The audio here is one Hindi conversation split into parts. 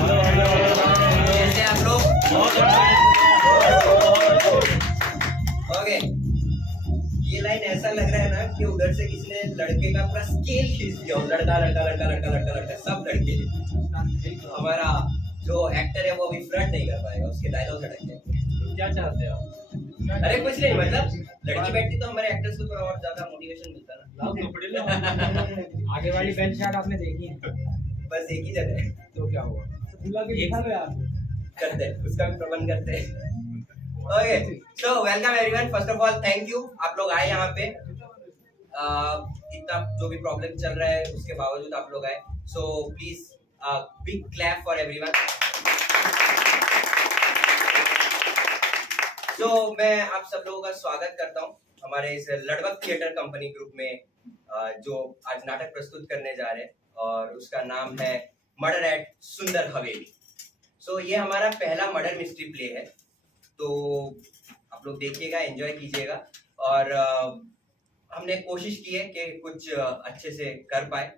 कैसे आप लोग? ओके, ये लाइन ऐसा लग रहा है ना कि उधर से किसी ने लड़के का पूरा स्केल खींच दिया हो। लड़का लड़का लड़का लड़का लड़का लड़का सब लड़के। तो हमारा जो एक्टर है वो अभी फ्लर्ट नहीं कर पाएगा, उसके डायलॉग अटक जाएंगे। क्या चाहते हो? अरे कुछ नहीं, मतलब लड़की बैठती तो हमारे एक्टर्स को थोड़ा और ज्यादा मोटिवेशन मिलता ना। लाओ कपड़े लाओ। आगे वाली बेंच शॉट आपने देखी है? बस एक ही जगह है, तो क्या हुआ? बुला के दिखा दो यार। करते हैं, उसका भी प्रबंध करते हैं। Okay, so welcome everyone. First of all thank you, आप लोग आए यहाँ पे। इतना जो भी प्रॉब्लम चल रहा है उसके बावजूद आप लोग आए, so please big clap for everyone. तो मैं आप सब लोगों का स्वागत करता हूँ हमारे इस लड़वक थिएटर कंपनी ग्रुप में, जो आज नाटक प्रस्तुत करने जा रहे हैं और उसका नाम है मर्डर एट सुंदर हवेली। सो ये हमारा पहला मर्डर मिस्ट्री प्ले है, तो आप लोग देखिएगा, एंजॉय कीजिएगा। और हमने कोशिश की है कि कुछ अच्छे से कर पाए,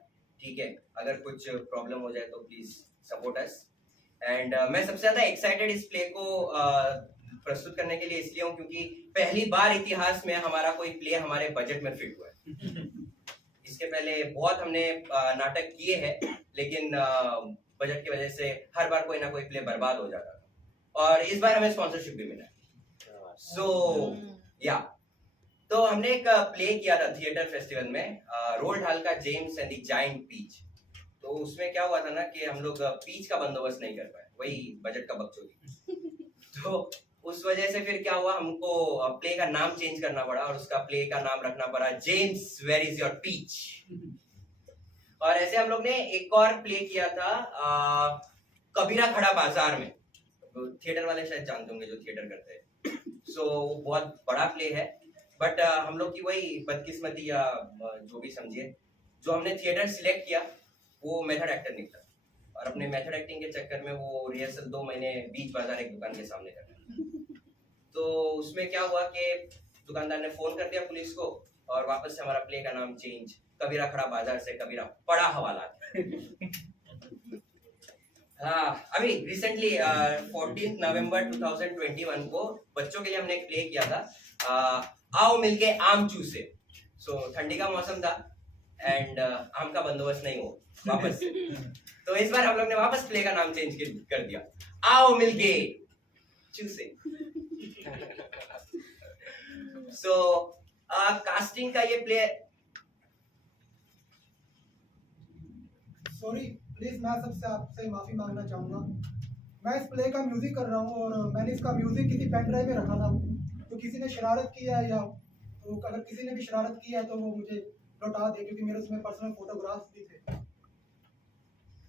ठीक है। अगर कुछ प्रॉब्लम हो जाए तो प्लीज सपोर्ट अस। एंड मैं सबसे ज्यादा एक्साइटेड इस प्ले को प्रस्तुत करने के लिए इसलिए हूँ क्योंकि पहली बार इतिहास में हमारा कोई प्ले हमारे बजट में फिट हुआ है। इसके पहले बहुत हमने नाटक किए हैं, लेकिन बजट की वजह से हर बार कोई ना कोई प्ले बर्बाद हो जाता था, और इस बार हमें स्पॉन्सरशिप भी मिला। सो या तो हमने एक प्ले किया था थिएटर फेस्टिवल में, रोल्ड हॉल का James and the Giant Peach. तो उसमें क्या हुआ था ना कि हम लोग पीच का बंदोबस्त नहीं कर पाए, वही बजट का बकचोदी। तो उस वजह से फिर क्या हुआ, हमको प्ले का नाम चेंज करना पड़ा और उसका प्ले का नाम रखना पड़ा James where is your peach. और ऐसे हम लोग ने एक और प्ले किया था कबीरा खड़ा बाजार में। तो थिएटर वाले शायद जानते होंगे जो थिएटर करते हैं। सो बहुत बड़ा प्ले है, बट हम लोग की वही बदकिस्मती या जो भी समझिए, जो हमने थिएटर सिलेक्ट किया वो मेथड एक्टर निकला, और अपने मेथड एक्टिंग के चक्कर में वो रिहर्सल 2 महीने बीच बाजार एक दुकान के सामने करना। तो उसमें क्या हुआ कि दुकानदार ने फोन कर दिया पुलिस को, और वापस से हमारा प्ले का नाम चेंज, कबीरा खड़ा बाजार से कबीरा पड़ा हवाला। हाँ, अभी रिसेंटली 14 नवंबर 2021 को बच्चों के लिए हमने एक प्ले किया था, आओ मिलके आम चूसे। सो ठंडी का मौसम था एंड आम का बंदोबस्त नहीं हो वापस। तो इस बार हम लोग ने वापस प्ले का नाम चेंज कर दिया, आओ मिलके चूसे। सो कास्टिंग का ये प्ले, सॉरी प्लीज, मैं सबसे आपसे माफी मांगना चाहूंगा। मैं इस प्ले का म्यूजिक कर रहा हूँ और मैंने इसका म्यूजिक किसी पेन ड्राइव में रखा था, तो किसी ने शरारत किया है, या तो अगर किसी ने भी शरारत किया है तो वो मुझे लौटा दे, क्योंकि मेरे उसमें पर्सनल फोटोग्राफ्स भी थे।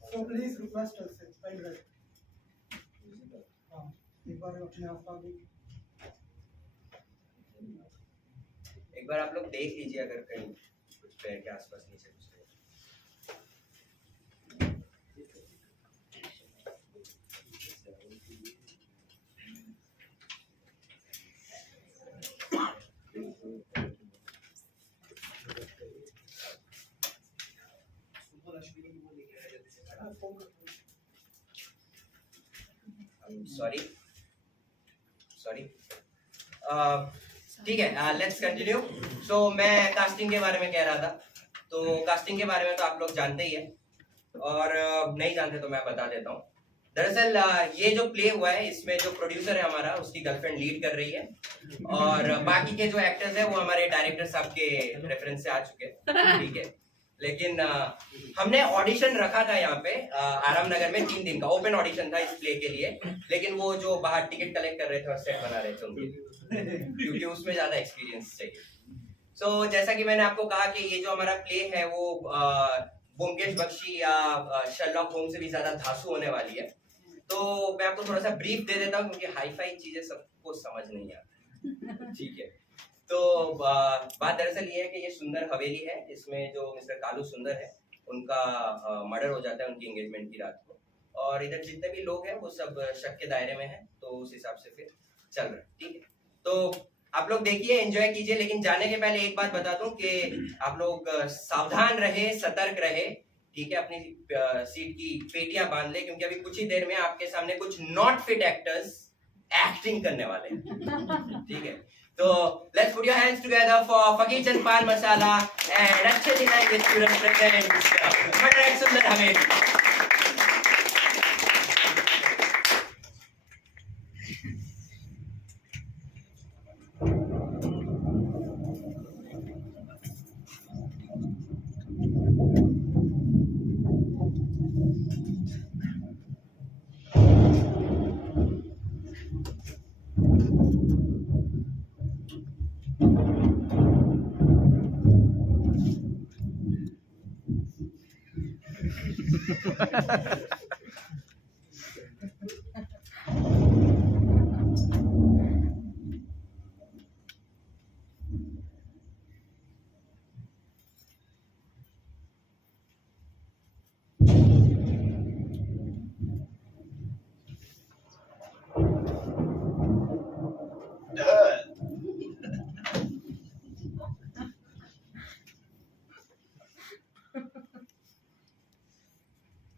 सो प्लीज रिक्वेस्ट से पेन ड्राइव, हाँ एक बार अपने आसपास भी एक बार आप लोग देख लीजिए अगर कहीं कुछ पैर के आसपास नीचे कुछ है। सॉरी ठीक है, लेट्स कंटिन्यू। सो मैं कास्टिंग के बारे में कह रहा था। तो कास्टिंग के बारे में तो आप लोग जानते ही हैं, और नहीं जानते तो मैं बता देता हूँ। दरअसल ये जो प्ले हुआ है इसमें जो प्रोड्यूसर है हमारा, उसकी गर्लफ्रेंड लीड कर रही है, और बाकी के जो एक्टर्स हैं वो हमारे डायरेक्टर साहब के रेफरेंस से आ चुके हैं, ठीक है। लेकिन हमने ऑडिशन रखा था यहाँ पे आराम नगर में 3 दिन का ओपन ऑडिशन था इस प्ले के लिए, लेकिन वो जो बाहर टिकट कलेक्ट कर रहे थे और सेट बना रहे थे उनके, क्योंकि उसमें ज्यादा एक्सपीरियंस चाहिए। सो जैसा कि मैंने आपको कहा कि ये जो हमारा प्ले है वो ब्योमकेश बख्शी या शर्लॉक होम्स से भी ज्यादा धांसू होने वाली है। तो मैं आपको थोड़ा सा ब्रीफ दे देता हूँ, क्योंकि हाई फाई चीजें सबको समझ नहीं आती, ठीक है। तो बात दरअसल ये है कि ये सुंदर हवेली है, इसमें जो मिस्टर कालू सुंदर है उनका मर्डर हो जाता है उनकी एंगेजमेंट की रात को, और इधर जितने भी लोग हैं वो सब शक के दायरे में हैं, तो उस हिसाब से फिर चल रहा है, ठीक है। तो आप लोग देखिए, एंजॉय कीजिए, लेकिन जाने के पहले एक बात बता दूं कि आप लोग सावधान रहे, सतर्क रहे, ठीक है, अपनी सीट की पेटियां बांध ले, क्योंकि अभी कुछ ही देर में आपके सामने कुछ नॉट फिट एक्टर्स एक्टिंग करने वाले हैं। ठीक है, तो let's put your hands together for Fakir Chand पान मसाला एंड अच्छे दिन आएंगे स्टूडेंट प्रेजेंट मडर सुंदर हवेली।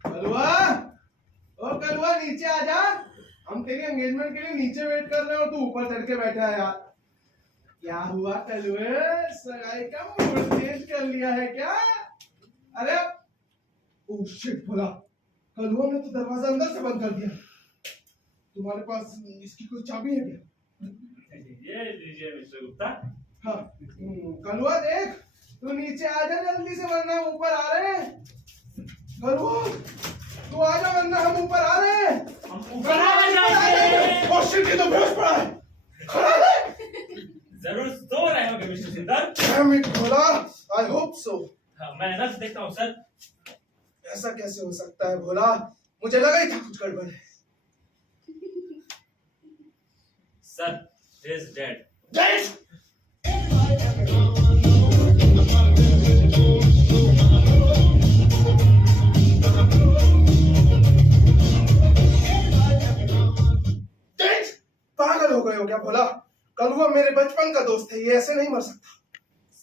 कलवा, ओ कलवा नीचे आ जा। हम तेरी एंगेजमेंट के लिए नीचे वेट कर रहे हैं और तू ऊपर चढ़ के बैठा है यार। क्या हुआ कलवे, सगाई का मूड चेंज कर लिया है क्या? अरे ओह शिट, भला कलवा ने तो दरवाजा अंदर से बंद कर दिया। तुम्हारे पास इसकी कोई चाबी है क्या? ये लीजिए मिस्टर गुप्ता। हाँ, कलवा देख, तू नीचे आ जा जल्दी से वरना हम ऊपर आ रहे हैं। कलवा तू आ जा वरना हम ऊपर आ रहे हैं। हम ऊपर आ जाएंगे। ओह शिट, ये तो बेहोश पड़ा है। खड़ा है। जरूर सो रहे होंगे मिस्टर सुंदर। Damn it, Bhola, I hope so. हाँ, मैं नर्स देखता हूँ सर। ऐसा कैसे हो सकता है भोला? मुझे लगा ही था कुछ गड़बड़ है। Sir, he is dead. Dead? Dead? पागल हो गए हो क्या भोला? कलुआ मेरे बचपन का दोस्त है, ये ऐसे नहीं मर सकता।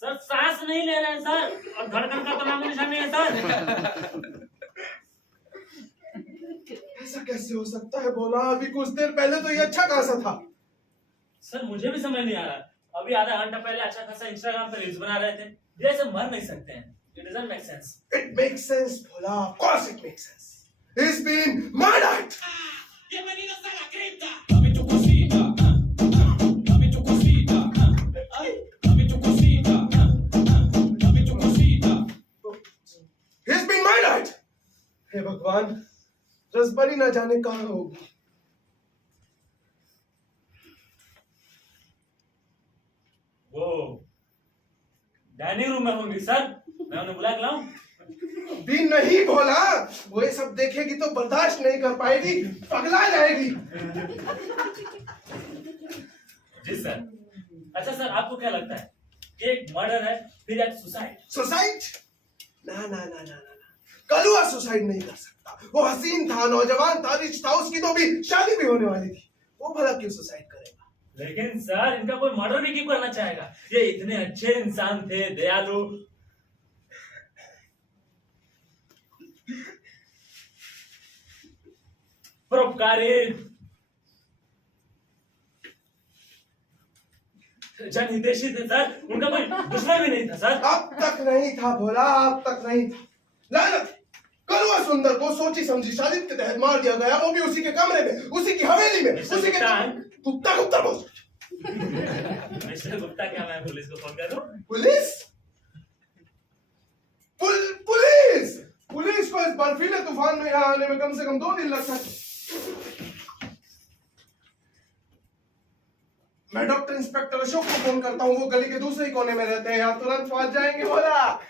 सर सांस नहीं ले रहे हैं सर, और धड़कन का तो नाम निशान नहीं है सर। ऐसा कैसे हो सकता है भोला? अभी कुछ देर पहले तो ये अच्छा खासा था। सर मुझे भी समझ नहीं आ रहा। अभी आधा घंटा पहले अच्छा खासा इंस्टाग्राम पे रील्स बना रहे थे। ये ऐसे मर नहीं सकते हैं। It doesn't make sense. It makes sense, Bhola. Of course it makes sense. He's been murdered. Bienvenidos a la cripta. Dame tu cosita. Dame tu cosita. Ay, dame tu cosita. Dame tu cosita. He's been murdered. हे भगवान, रसबरी ना जाने कहाँ होगी। वो डाइनिंग रूम में होंगी सर। मैं उन्हें बुला के लाऊं? भी नहीं भोला, वो ये सब देखेगी तो बर्दाश्त नहीं कर पाएगी, पगला जाएगी। जी सर। अच्छा सर, आपको क्या लगता है कि एक मर्डर है फिर एक सुसाइड? सुसाइड? ना ना ना ना ना ना, कलुआ सुसाइड नहीं कर सकता। वो हसीन था, नौजवान था, रिच था, उसकी तो भी शादी भी होने वाली थी। वो भला क्यों सुसाइड करेगा? लेकिन सर इनका कोई मर्डर भी क्यों करना चाहेगा? ये इतने अच्छे इंसान थे, दयालु। परोपकारी, जनहितैषी थे सर। उनका कोई दुश्मन भी नहीं था सर। अब तक नहीं था भोला, अब तक नहीं था। लानत! कलुआ सुंदर को सोची समझी शादी के तहत मार दिया गया, वो भी उसी के कमरे में, उसी की हवेली में, उसी के गुप्ता गुप्ता बोल। मिस्टर गुप्ता, क्या मैं पुलिस को फोन करूं? पुलिस? पुलिस? पुलिस को इस बर्फीले तूफान में यहाँ आने में कम से कम 2 दिन लग सकते। मैं डॉक्टर इंस्पेक्टर अशोक को फोन करता हूँ, वो गली के दूसरे ही कोने में रहते हैं, यहाँ तुरंत पहुंच जाएंगे बोला।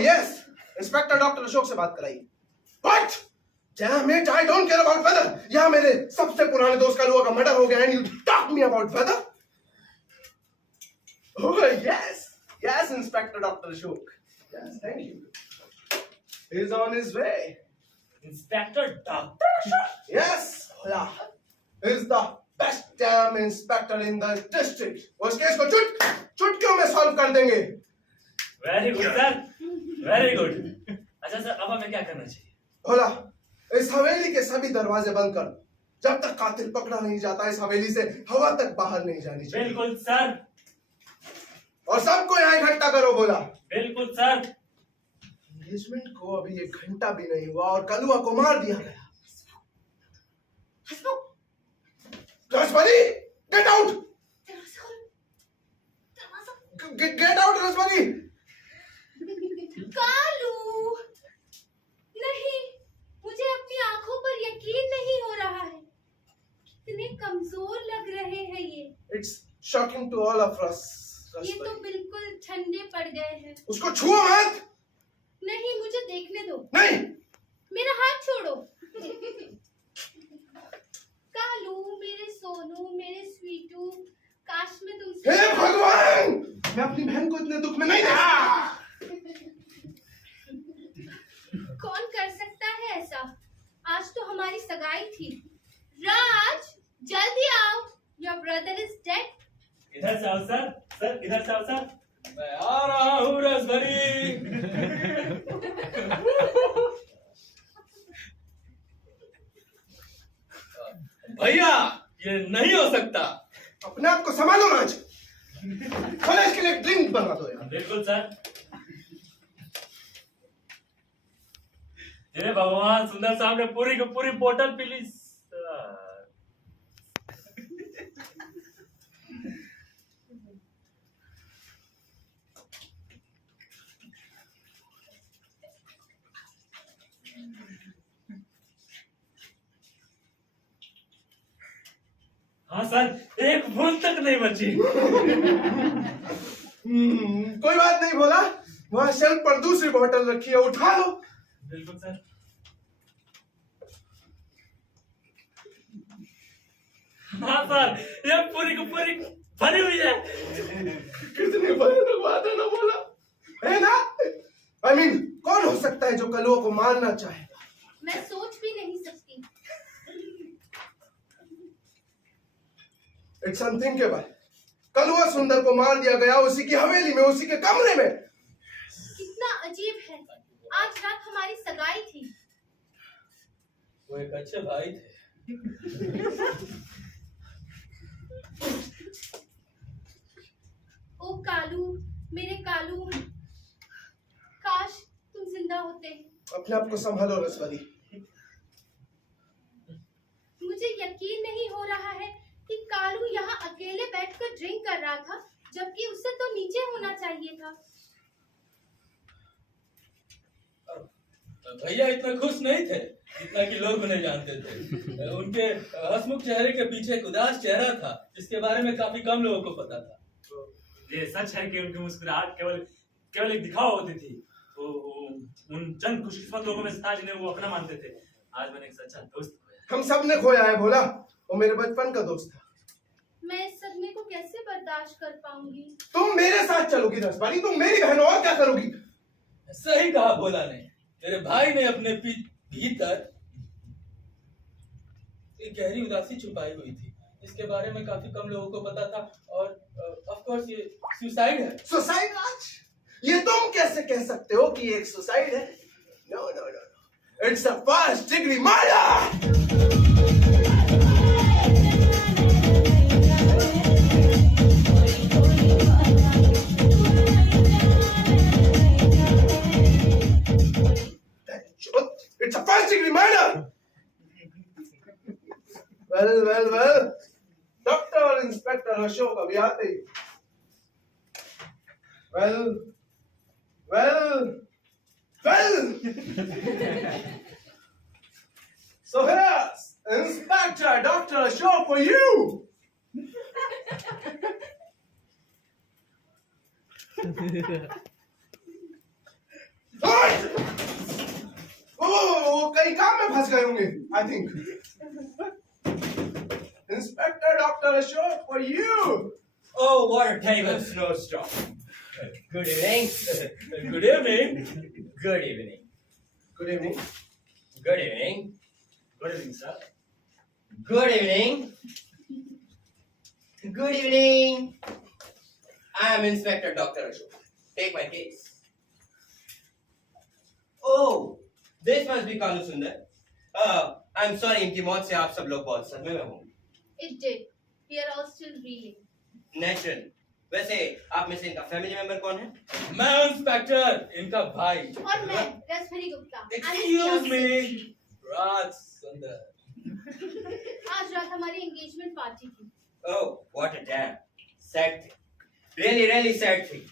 yes, इंस्पेक्टर डॉक्टर अशोक से बात कराइए। What? Damn it, I don't care about weather. यहाँ मेरे सबसे पुराने दोस्त कलुआ का मर्डर हो गया and you talk me about weather? Oh yes, yes, Inspector Dr. Ashok. Yes, thank you. He's on his way. Inspector doctor Yes, Hola. He's the best damn inspector in the district. वो इस केस को चुटकियों में सॉल्व कर देंगे। Very good sir, very good. अच्छा सर, अब हमें क्या करना चाहिए? होला, इस हवेली के सभी दरवाजे बंद कर। जब तक कातिल पकड़ा नहीं जाता, इस हवेली से हवा तक बाहर नहीं जानी चाहिए। बिल्कुल सर, और सबको यहाँ इकट्ठा करो। बोला बिल्कुल सर। एंगेजमेंट को अभी 1 घंटा भी नहीं हुआ और कलुआ को मार दिया गया। Rasmani, get out! Get out Rasmani! Kalu, नहीं, मुझे अपनी आंखों पर यकीन नहीं हो रहा है। कितने कमजोर लग रहे हैं ये। It's shocking to all of us. ये तो बिल्कुल ठंडे पड़ गए हैं। उसको छुओ मत। नहीं, मुझे देखने दो। नहीं। मेरा हाथ छोड़ो। कालू, मेरे सोनू, मेरे स्वीटू, काश मैं तुमसे। हे भगवान! मैं अपनी बहन को इतने दुख में नहीं देखा। कौन कर सकता है ऐसा? आज तो हमारी सगाई थी। राज, जल्दी आओ। Your brother is dead. इधर से आओ सर, सर इधर से आओ सर। मैं आ रहा हूँ रसभरी। भैया ये नहीं हो सकता। अपने आप को संभालो राज। चलो इसके लिए ड्रिंक बना दो यार। बिल्कुल सर। हे भगवान, सुंदर साहब ने पूरी की पूरी बोतल पी ली सर। हाँ सर, एक बूंद तक नहीं बची। कोई बात नहीं। बोला वहां शेल्फ पर दूसरी बोतल रखी है, उठा लो। बिल्कुल सर। हाँ सर, ये पूरी की पूरी भरी हुई है। कितनी भयानक बात है ना। बोला है ना। I mean, कौन हो सकता है जो कलुआ को मारना चाहे? मैं सोच भी नहीं सकती। It's unthinkable. कलुआ सुंदर को मार दिया गया उसी की हवेली में, उसी के कमरे में। कितना अजीब है। आज रात हमारी सगाई थी। वो एक अच्छे भाई थे। ओ कालू, मेरे कालू, काश तुम जिंदा होते। अपने आप को संभालो रसवरी। मुझे यकीन नहीं हो रहा है कि कालू यहाँ अकेले बैठकर ड्रिंक कर रहा था, जबकि उसे तो नीचे होना चाहिए था। भैया इतना खुश नहीं थे जितना कि लोग उन्हें जानते थे। उनके हंसमुख चेहरे के पीछे एक उदास चेहरा था जिसके बारे में काफी कम लोगों को पता था। ये सच है कि उनकी मुस्कुराहट केवल एक दिखावा होती थी। तो उन चंद खुशकिस्मत लोगों में से था जिन्हें वो अपना मानते थे। आज मैंने एक सच्चा दोस्त खोया। हम सब ने खोया है। बोला वो मेरे बचपन का दोस्त था। मैं इस सदमे को कैसे बर्दाश्त कर पाऊंगी? तुम मेरे साथ चलोगी रसवारी, तुम मेरी बहन, और क्या करोगी? सही कहा बोला ने। मेरे भाई ने अपने भीतर एक गहरी उदासी छुपाई हुई थी इसके बारे में काफी कम लोगों को पता था। और ऑफ कोर्स ये सुसाइड है। सुसाइड? आज ये तुम कैसे कह सकते हो कि एक सुसाइड है? No no no no, it's a first degree murder. It's a first degree murder. Well. Doctor और इंस्पेक्टर अशोक अभी आते ही। Well. So here's Inspector Dr. Ashok for you. कई काम में फंस गए होंगे I think. Inspector doctor Ashok for you. Oh, what a terrible snowstorm. Good evening. Good evening. Good evening. Good evening. Good evening. Good evening, sir. Good evening. Good evening. I am Inspector Dr. Ashok. Take my case. Oh, this must be Kalu Sundar. I'm sorry, इनकी मौत से आप सब लोग बहुत सदमे में होंगे. It did. We are all still reeling. Natural. वैसे आप में से इनका फैमिली मेंबर कौन है? मैं इंस्पेक्टर इनका भाई। और मैं रसभरी गुप्ता. Excuse me. राज सुंदर। आज रात हमारी एंगेजमेंट पार्टी थी. Oh, what a damn sad thing. Really, really sad thing.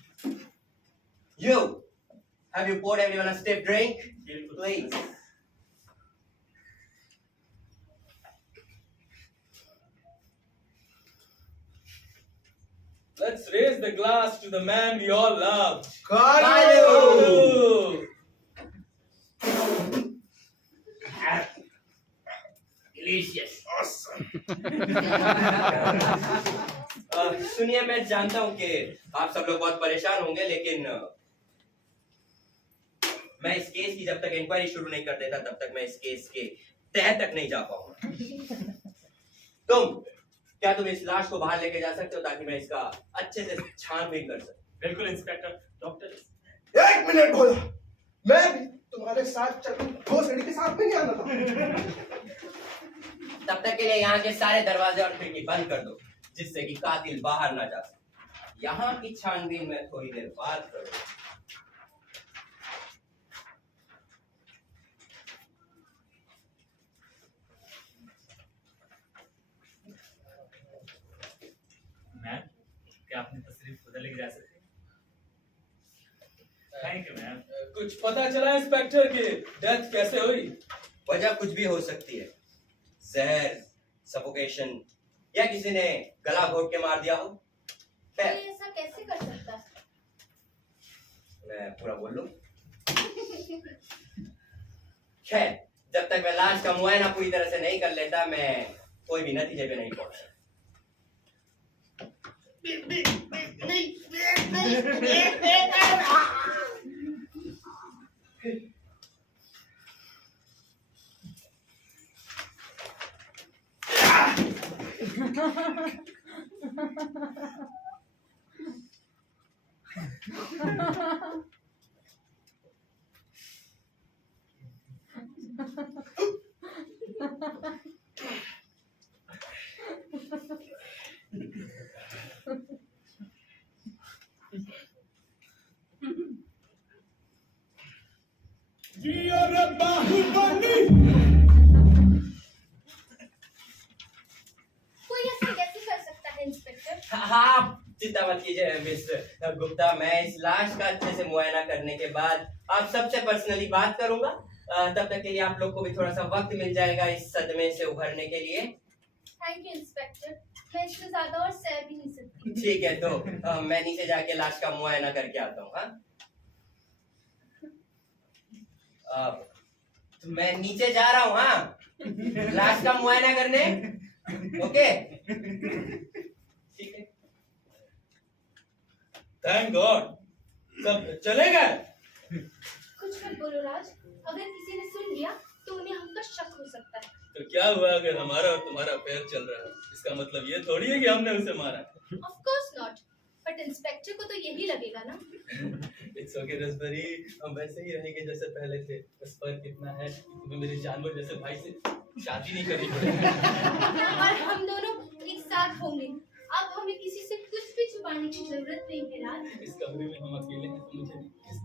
You, have you poured everyone a stiff drink? Please. Let's raise the glass to the man we all love. Kalu! Delicious. सुनिए, मैं जानता हूँ कि आप सब लोग बहुत परेशान होंगे, लेकिन मैं इस केस की जब तक इंक्वायरी शुरू नहीं कर देता तब तक मैं इस केस के तह तक नहीं जा पाऊंगा। क्या तुम इस लाश को बाहर लेके जा सकते हो ताकि मैं इसका अच्छे से छानबीन कर सकूं? बिल्कुल इंस्पेक्टर डॉक्टर। एक मिनट बोला, मैं भी तुम्हारे साथ चलूं, घोसड़ी के साथ में नहीं आना था। तब तक के लिए यहाँ के सारे दरवाजे और खिड़की बंद कर दो, जिससे कि कातिल बाहर ना जा सके। यहाँ की छानबीन में थोड़ी देर बाद करो। मैम, क्या आपने तस्वीर खुद लेके जा सकते हैं? Thank you ma'am. कुछ पता चला इंस्पेक्टर की डेथ कैसे हुई? वजह कुछ भी हो सकती है, जहर, सफोकेशन, या किसी ने गला घोट के मार दिया हो। कोई ऐसा कैसे कर सकता है? मैं पूरा बोल लूं? खैर, जब तक मैं लाश का मुआयना पूरी तरह से नहीं कर लेता, मैं कोई भी नतीजे पे नहीं पहुंचता। कोई ऐसा कैसे कर सकता है इंस्पेक्टर? हाँ, चिंता मत कीजिए मिस गुप्ता, मैं इस लाश का अच्छे से मुआयना करने के बाद आप सबसे पर्सनली बात करूंगा। तब तक के लिए आप लोग को भी थोड़ा सा वक्त मिल जाएगा इस सदमे से उभरने के लिए। थैंक यू इंस्पेक्टर, मैं इससे ज्यादा और सह भी नहीं सकती। ठीक है, तो मैं नीचे जाके लाश का मुआयना करके आता हूँ। हाँ, तो मैं नीचे जा रहा हूँ। हाँ, लाश का मुआयना करने। ओके, ठीक है। थैंक गॉड, सब चले गए। कुछ मत बोलो राज, अगर किसी ने सुन लिया तो उन्हें हम पर शक हो सकता है। तो क्या हुआ अगर हमारा और तुम्हारा अफेयर चल रहा है? इसका मतलब ये थोड़ी है कि हमने उसे मारा। Of course not, but inspector को तो यही लगेगा ना। इट्स ओके रसबरी, हम वैसे ही रहेंगे जैसे पहले थे। बस फर्क इतना है कि तुम्हें मेरे जानवर जैसे भाई से शादी नहीं करनी पड़ेगी। और हम दोनों एक साथ होंगे। अब हमें किसी से कुछ भी छुपाने की जरूरत नहीं है राज। इस कमरे में हम अकेले हैं, तो मुझे किस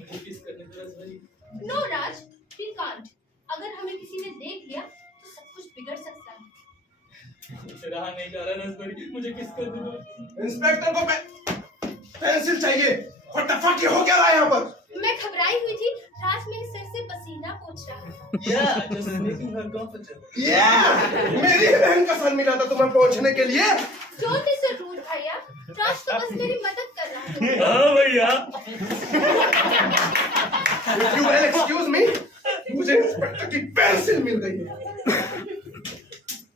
मुझे किस करने को रसबरी? No Raj, we can't. अगर हमें किसी ने देख लिया तो सब कुछ बिगड़ सकता है। मुझसे रहा नहीं जा रहा रसबरी, मुझे किस कर दो। इंस्पेक्टर को पेंसिल चाहिए। What the fuck, ये हो क्या रहा है यहाँ पर? मैं घबराई हुई थी, राज मेरे सर से पसीना पसीना पोंछ रहा है। Yeah, just making her comfortable. मेरी बहन का सर मिला था तुम्हें पहुंचने के लिए। Don't be so rude, भैया। राज तो बस मेरी मदद कर रहा है। हाँ भैया। If you will excuse me, मुझे इंस्पेक्टर की पेंसिल मिल गई है।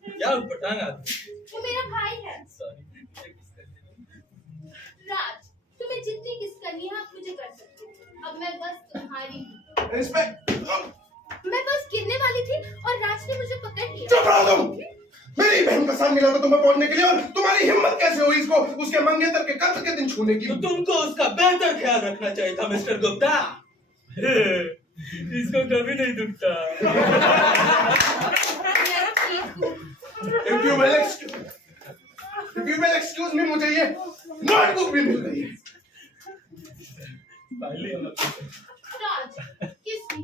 क्या पटांग आदमी। वो मेरा भाई है। Sorry. राज, तुम्हें जितनी किस करनी है आप मुझे कर सकते हो। अब मैं बस तुम्हारी हूँ। इंस्पेक्टर मैं बस गिरने वाली थी और राज ने मुझे पकड़ लिया। चुप रहो तुम। मेरी बहन का सर मिला था तुम्हें पहुंचने के लिए और तुम्हारी हिम्मत कैसे हुई इसको उसके मंगेतर के कत्ल के दिन छूने की? तो तुमको उसका बेहतर ख्याल रखना चाहिए था मिस्टर गुप्ता। इसको कभी नहीं दुखता। मैं ठीक हूँ। If you will excuse me, मुझे ये नोटबुक भी मिल गई है। फाइनली हम लोग राज, किस मी?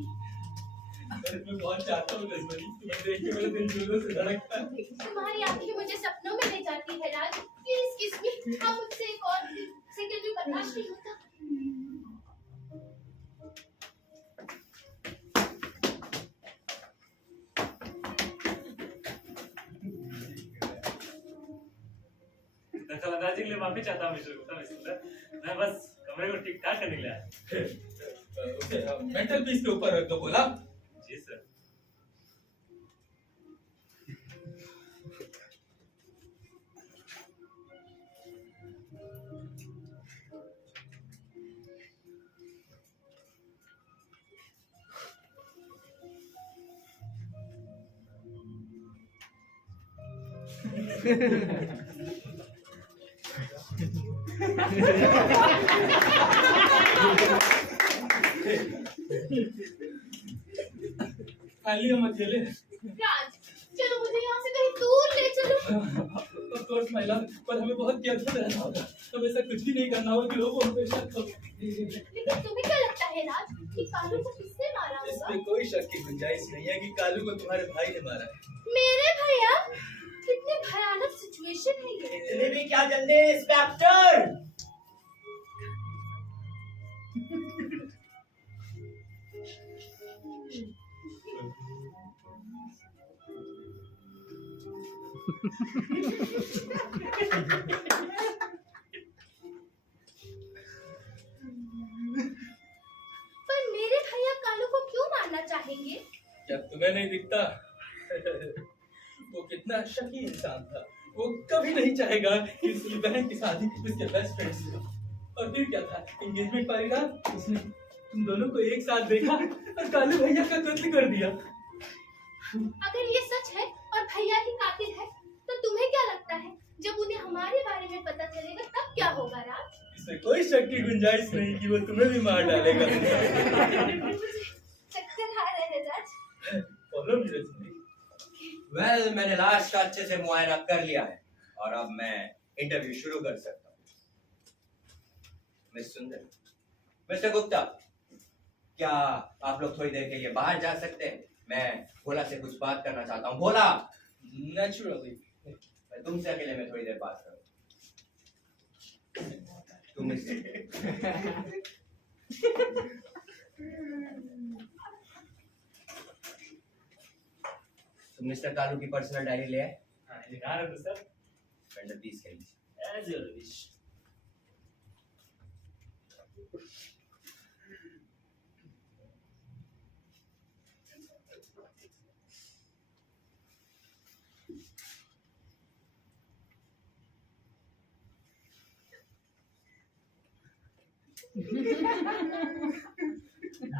मैं बहुत चाहता हूँ कश्मीरी तुम्हें देख के मेरा दिल जोरों से धड़कता है। तुम्हारी आंखें मुझे सपनों में ले जाती है राज। प्लीज किस मी। अब मुझसे एक और सेकंड भी बर्दाश्त नहीं होता। दखल अंदाजी के लिए माफी चाहता हूँ मिस्टर गुप्ता मिस्टर। मैं बस कमरे को ठीक ठाक करने के लिए आया। उसे मेंटल पीस के ऊपर रख दो बोला। जी सर। फाइनली हम अकेले हैं। राज, चलो मुझे यहाँ से कहीं दूर ले चलो। Of course, my love, पर हमें बहुत केयरफुल रहना होगा। हमें ऐसा कुछ भी नहीं करना होगा कि लोग हम पे शक करें। लेकिन तुम्हें क्या लगता है राज कि कालू को किसने मारा होगा? इसमें कोई शक की गुंजाइश नहीं है कि कालू को तुम्हारे भाई ने मारा है। मेरे भैया, कितनी भयानक सिचुएशन है ये। इतने भी क्या जल्दी इंस्पेक्टर? पर मेरे भैया कालू को क्यों मारना चाहेंगे? क्या तुम्हें नहीं दिखता? वो कितना शकी इंसान था। वो कभी नहीं चाहेगा कि उसकी बहन की शादी उसके बेस्ट फ्रेंड से हो। और फिर क्या था? एंगेजमेंट पारी रात उसने तुम दोनों को एक साथ देखा और कालू भैया का कत्ल कर दिया। अगर ये सच है और भैया ही कातिल है, तो तुम्हें क्या लगता है जब उन्हें हमारे बारे में पता चलेगा तब क्या होगा राज? इसमें कोई शक की गुंजाइश नहीं कि वो तुम्हें भी मार डालेगा। चक्कर आ रहे हैं Raj. Follow me Rajni. Well, मैंने लाश का अच्छे से मुआयना कर लिया है और अब मैं इंटरव्यू शुरू कर सकता हूँ। मिस सुंदर, मिस्टर गुप्ता, क्या आप लोग थोड़ी देर के लिए बाहर जा सकते हैं? मैं भोला से कुछ बात करना चाहता हूँ। भोला, नेचुरली मैं तुमसे अकेले में थोड़ी देर बात करूँ। तुम तुम मिस्टर कालू की पर्सनल डायरी ले आए? हाँ, ये कहाँ रखूँ सर? फ्रेंड 20 के नीचे। As your wish.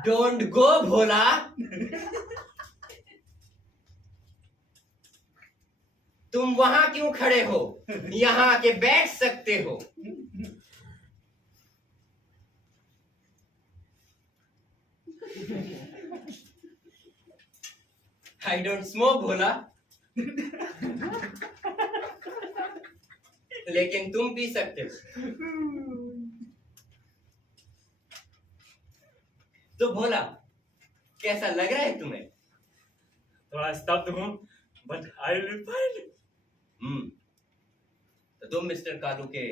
Don't go Bhola. तुम वहां क्यों खड़े हो? यहाँ आके बैठ सकते हो। आई डोंट स्मोक भोला, लेकिन तुम पी सकते हो। तो भोला, कैसा लग रहा है तुम्हें? थोड़ा स्तब्ध हूँ, but I will be fine. तो तुम मिस्टर कालू के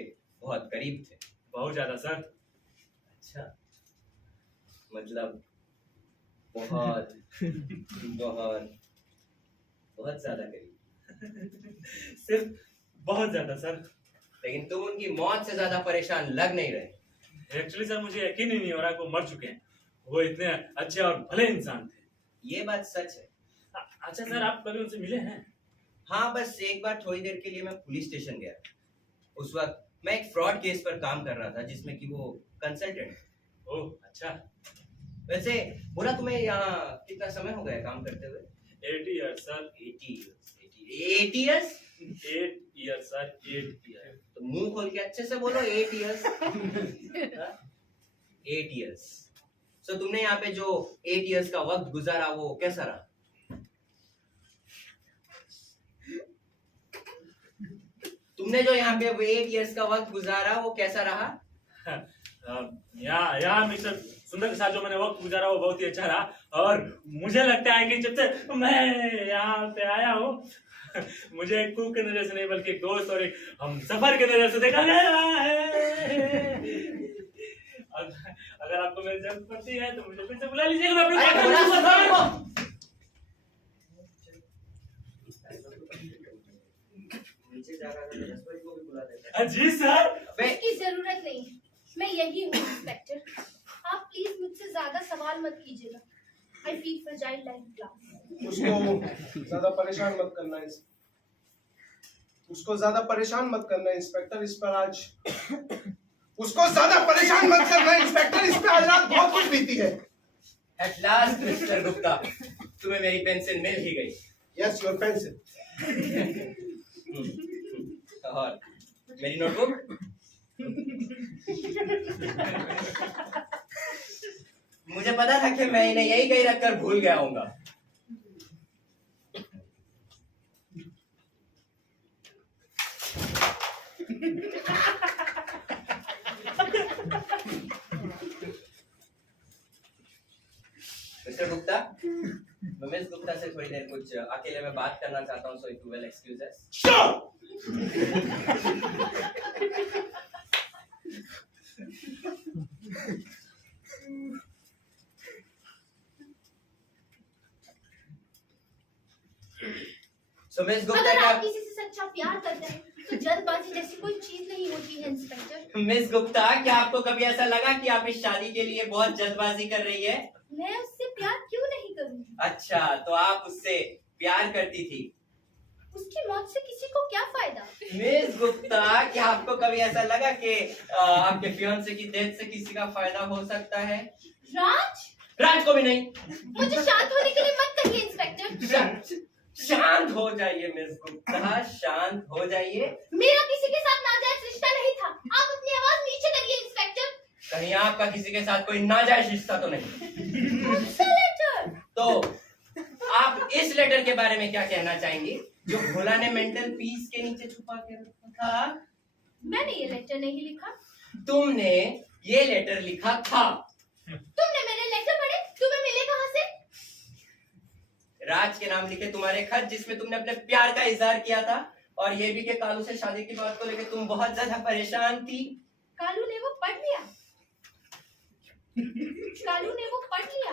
बहुत करीब थे। बहुत ज्यादा सर। अच्छा, मतलब बहुत बहुत बहुत ज्यादा करीब। सिर्फ बहुत ज्यादा सर। लेकिन तुम उनकी मौत से ज्यादा परेशान लग नहीं रहे। एक्चुअली सर मुझे यकीन ही नहीं हो रहा कि वो मर चुके हैं। वो इतने अच्छे और भले इंसान थे। ये बात सच है। अच्छा सर, आप कभी उनसे मिले हैं? हाँ, बस एक बार थोड़ी देर के लिए मैं पुलिस स्टेशन गया। उस वक्त मैं एक फ्रॉड केस पर काम कर रहा था जिसमें कि वो कंसल्टेंट। ओह अच्छा। वैसे बोला, तुम्हें यहाँ कितना समय हो गया काम करते हुए? 8 years sir. 80 years? 8 years sir, 8 years। तो मुंह खोल के अच्छे से बोलो 8 years। 8 years। So तुमने यहाँ पे जो 8 years का वक्त गुजारा वो कैसा रहा? तुमने जो यहाँ पे 8 years का वक्त गुजारा वो कैसा रहा? यहाँ मिस्टर सुंदर के साथ जो मैंने वक्त गुजारा वो बहुत ही अच्छा रहा। और मुझे लगता है कि जब से मैं यहाँ पे आया हूँ मुझे एक कुक के नजर से नहीं बल्कि एक दोस्त और एक हम सफर के नजर से देखा गया है। अगर आपको मेरी जरूरत पड़ती है तो मुझे फिर से बुला लीजिएगा। मैं अपनी अरे बोला सुनो। नीचे जा रहा है, रसोई को भी बुला देते हैं। जी सर। इसकी जरूरत नहीं है, मैं यही हूँ इंस्पेक्टर। आप प्लीज मुझसे ज्यादा सवाल मत कीजिएगा। I feel fragile like glass। उसको ज्यादा परेशान मत करना उसको ज्यादा परेशान मत करना इंस्पेक्टर। इस पर आज उसको ज्यादा परेशान मत करना इंस्पेक्टर। इस पे आज रात बहुत कुछ बीती है। At last, मिस्टर गुप्ता, तुम्हें मेरी पेंसिल मिल ही गई। Yes, your pencil. और मेरी नोटबुक? मुझे पता था कि मैं इन्हें यही कहीं रखकर भूल गया हूँगा। मिस्टर गुप्ता, मैं मिस गुप्ता से थोड़ी देर कुछ अकेले में बात करना चाहता हूँ, so if you will excuse us. So, miss Gupta, अगर क्या आप किसी से सच्चा प्यार करते हैं तो जल्दबाजी जैसी कोई चीज नहीं होती है इंस्पेक्टर। मिस गुप्ता, क्या आपको कभी ऐसा लगा कि आप इस शादी के लिए बहुत जल्दबाजी कर रही है? मैं उससे प्यार क्यों नहीं करूंगी? अच्छा, तो आप उससे प्यार करती थी। उसकी मौत से किसी को क्या फायदा? मिस गुप्ता, क्या आपको कभी ऐसा लगा कि आपके फियांसे की डेथ से किसी का फायदा हो सकता है? राज को भी नहीं। मुझे शांत होने के लिए मत कहिए इंस्पेक्टर। शांत हो जाइए मिस गुप्ता, शांत हो जाइए। मेरा किसी के साथ नाजायज रिश्ता नहीं था। आप अपनी आवाज नीचे करिए इंस्पेक्टर। कहीं आपका किसी के साथ कोई नाजायज रिश्ता तो नहीं? कौन-सा लेटर? तो आप इस लेटर के बारे में क्या कहना चाहेंगी जो भोला ने मेंटल पीस के नीचे छुपा के रखा था? मैंने ये लेटर नहीं लिखा। तुमने ये लेटर लिखा था। तुमने मेरे लेटर पढ़े? तुम्हें मिले कहाँ से? राज के नाम लिखे तुम्हारे खत जिसमें तुमने अपने प्यार का इजहार किया था, और ये भी कि कालू से शादी की बात को लेकर तुम बहुत ज्यादा परेशान थी। कालू ने वो पढ़ लिया। कालू ने वो पढ़ लिया।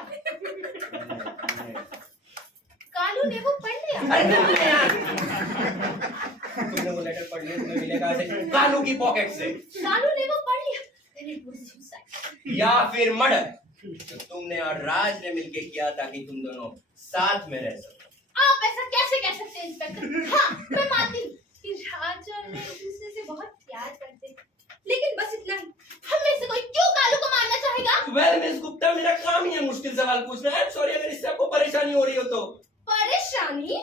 कालू ने वो पढ़ लिया। अरे तुमने यार, तुमने वो लेटर पढ़ लिया, तुम्हें मिलेगा ऐसे कालू की पॉकेट से। कालू ने वो पढ़ लिया। Then it was suicide। या फिर मर्डर तो तुमने और राज ने मिलके किया ताकि तुम दोनों साथ में रह सको। आप ऐसा कैसे कह सकते हैं इंस्पेक्टर? हाँ, मैं मानती हूँ कि राज और मैं एक दूसरे से बहुत प्यार करते हैं, लेकिन बस इतना ही। हम में से कोई क्यों कालू को मारना चाहेगा? वेल मिस गुप्ता, मेरा काम ही है मुश्किल सवाल पूछना। आई एम सॉरी अगर इससे आपको परेशानी हो रही हो तो। परेशानी?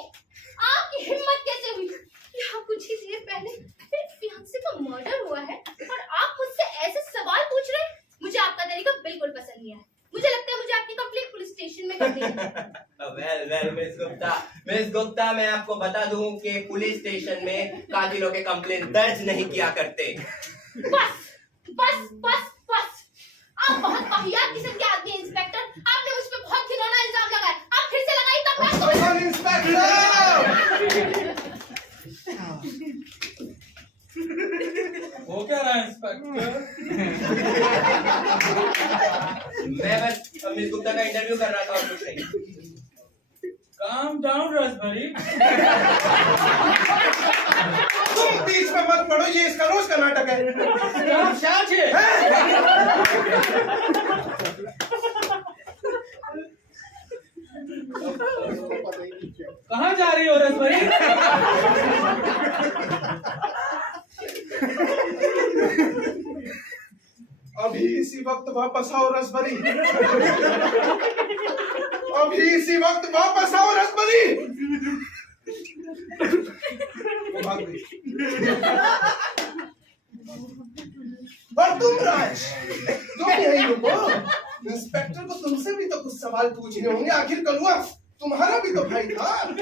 आपकी हिम्मत कैसे हुई कि हाँ कुछ ही देर पहले मेरे फियांसे का मर्डर हुआ है और आप मुझसे ऐसे सवाल पूछ रहे हैं? मुझे आपका तरीका बिल्कुल पसंद नहीं आया। मुझे लगता है मुझे आपकी कंप्लेंट पुलिस स्टेशन में कर देनी वेल मिस गुप्ता, मैं आपको बता दूं कि पुलिस स्टेशन में कातिलों के कंप्लेंट दर्ज नहीं किया करते। बस बस बस बस, आप बहुत वाहियात किस्म के आदमी हैं इंस्पेक्टर। आपने मुझ पे बहुत घिनौना इल्जाम लगाया। आप फिर से लगाइए तब मैं इंस्पेक्टर हो क्या रहा है इंस्पेक्टर? मैं बस मिस गुप्ता का इंटरव्यू कर रहा था और कुछ नहीं। काम डाउन रसभरी। तुम बीच में मत पड़ो, ये इसका रोज का नाटक है। काम शाच है। कहाँ जा रही हो रसभरी? अभी इसी वक्त वापस आओ रसभरी। अभी इसी वक्त वापस आओ रसभरी। वो भाग गई। और तुम राज, तुम यही रुको। इंस्पेक्टर को तुमसे भी तो कुछ सवाल पूछने होंगे। आखिर कलुआ तुम्हारा भी तो भाई था।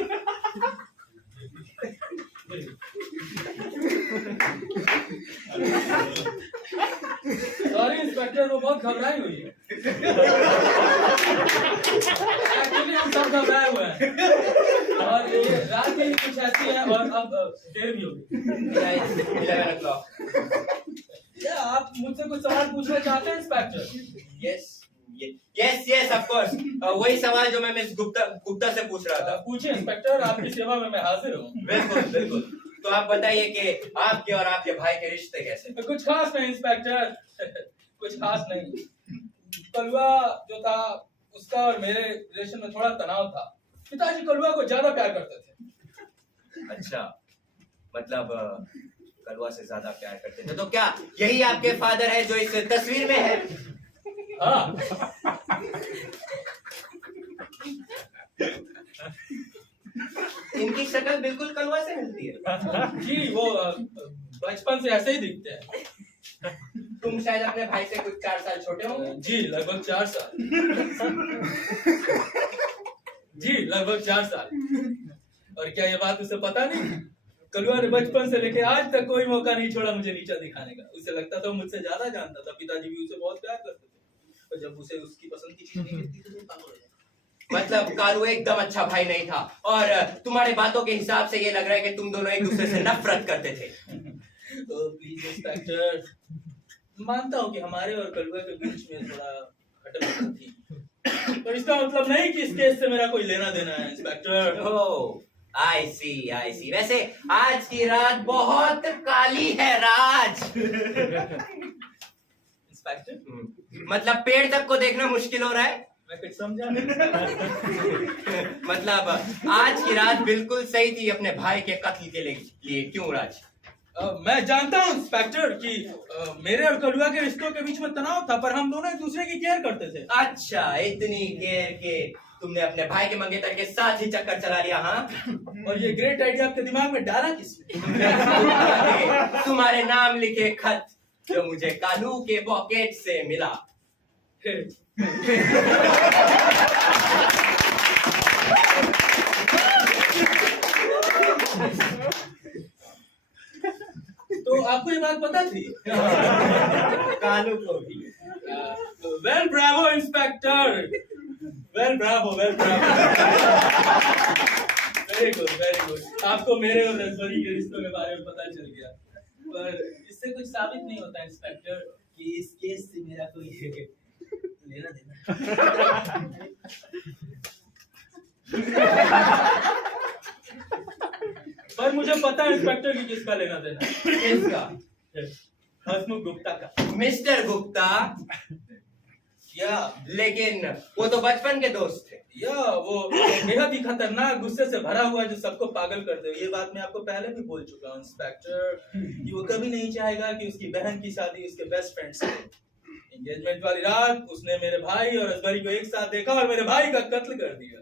सॉरी इंस्पेक्टर, वो बहुत घबराई हुई है। एक्चुअली हम सब घबराए हुए हैं और ये रात भी कुछ ऐसी है और अब देर भी होगी। 11 o'clock। क्या आप मुझसे कुछ सवाल पूछना चाहते हैं इंस्पेक्टर? Yes of course. वही सवाल जो मैं मिस गुप्ता से पूछ रहा था। पूछिए इंस्पेक्टर, आपकी सेवा में मैं हाजिर हूँ। बिल्कुल बिल्कुल। तो आप बताइए कि आपके और आपके भाई के रिश्ते कैसे? कुछ खास नहीं इंस्पेक्टर, कुछ खास नहीं। कलुआ जो था उसका और मेरे रिलेशन में थोड़ा तनाव था। पिताजी कलुआ को ज्यादा प्यार करते थे। अच्छा, मतलब कलुआ से ज्यादा प्यार करते थे। तो क्या यही आपके फादर है जो इस तस्वीर में है? हाँ। इनकी शक्ल बिल्कुल कलुआ से मिलती है। जी, वो बचपन से ऐसे ही दिखते हैं। तुम शायद अपने भाई से कुछ 4 साल छोटे होंगे। जी लगभग 4 साल। जी लगभग 4 साल। और क्या ये बात उसे पता नहीं? कलुआ ने बचपन से लेके आज तक कोई मौका नहीं छोड़ा मुझे नीचा दिखाने का। उसे लगता था मुझसे ज्यादा जानता था। पिताजी भी उसे बहुत प्यार करते थे और जब उसे उसकी पसंद की चीज नहीं मिलती तो वो पागल हो जाता। मतलब कालू एकदम अच्छा भाई नहीं था और तुम्हारे बातों के हिसाब से ये लग रहा है कि तुम दोनों एक दूसरे से नफरत करते थे। तो प्लीज इंस्पेक्टर, मानता हूँ कि हमारे और कलुआ के बीच में थोड़ा खटपट थी, पर इसका मतलब नहीं कि इस केस से मेरा कोई लेना देना है इंस्पेक्टर। ओह आई सी। वैसे आज की रात बहुत काली है राज। इंस्पेक्टर, मतलब पेड़ तक को देखना मुश्किल हो रहा है। मैं कुछ समझा नहीं। मतलब आज की रात बिल्कुल सही थी अपने भाई के कत्ल के लिए। क्यों राज? मैं जानता हूँ इंस्पेक्टर कि मेरे और कलुआ के रिश्तों के बीच में तनाव था, पर हम दोनों एक दूसरे की केयर करते थे। अच्छा, इतनी केयर के तुमने अपने भाई के मंगेतर के साथ ही चक्कर चला लिया? हाँ। और ये ग्रेट आइडिया आपके दिमाग में डाला किसने? तुम्हारे नाम लिखे खत जो मुझे कालू के पॉकेट से मिला। तो आपको ये बात पता थी? कालू को भी। Well Bravo inspector, well Bravo. Very good. आपको मेरे और रजबरी के रिश्तों के बारे में पता चल गया, पर इससे कुछ साबित नहीं होता इंस्पेक्टर कि इस केस से मेरा कोई लेना देना। पर मुझे पता है इंस्पेक्टर कि किसका लेना देना। किसका? हसमुख गुप्ता का। मिस्टर गुप्ता? या लेकिन वो तो बचपन के दोस्त थे। या वो बेहद ही खतरनाक गुस्से से भरा हुआ जो सबको पागल कर दे। ये बात मैं आपको पहले भी बोल चुका हूँ इंस्पेक्टर कि वो कभी नहीं चाहेगा कि उसकी बहन की शादी उसके बेस्ट फ्रेंड से। एंगेजमेंट वाली रात उसने मेरे भाई और रजबरी को एक साथ देखा और मेरे भाई का कत्ल कर दिया।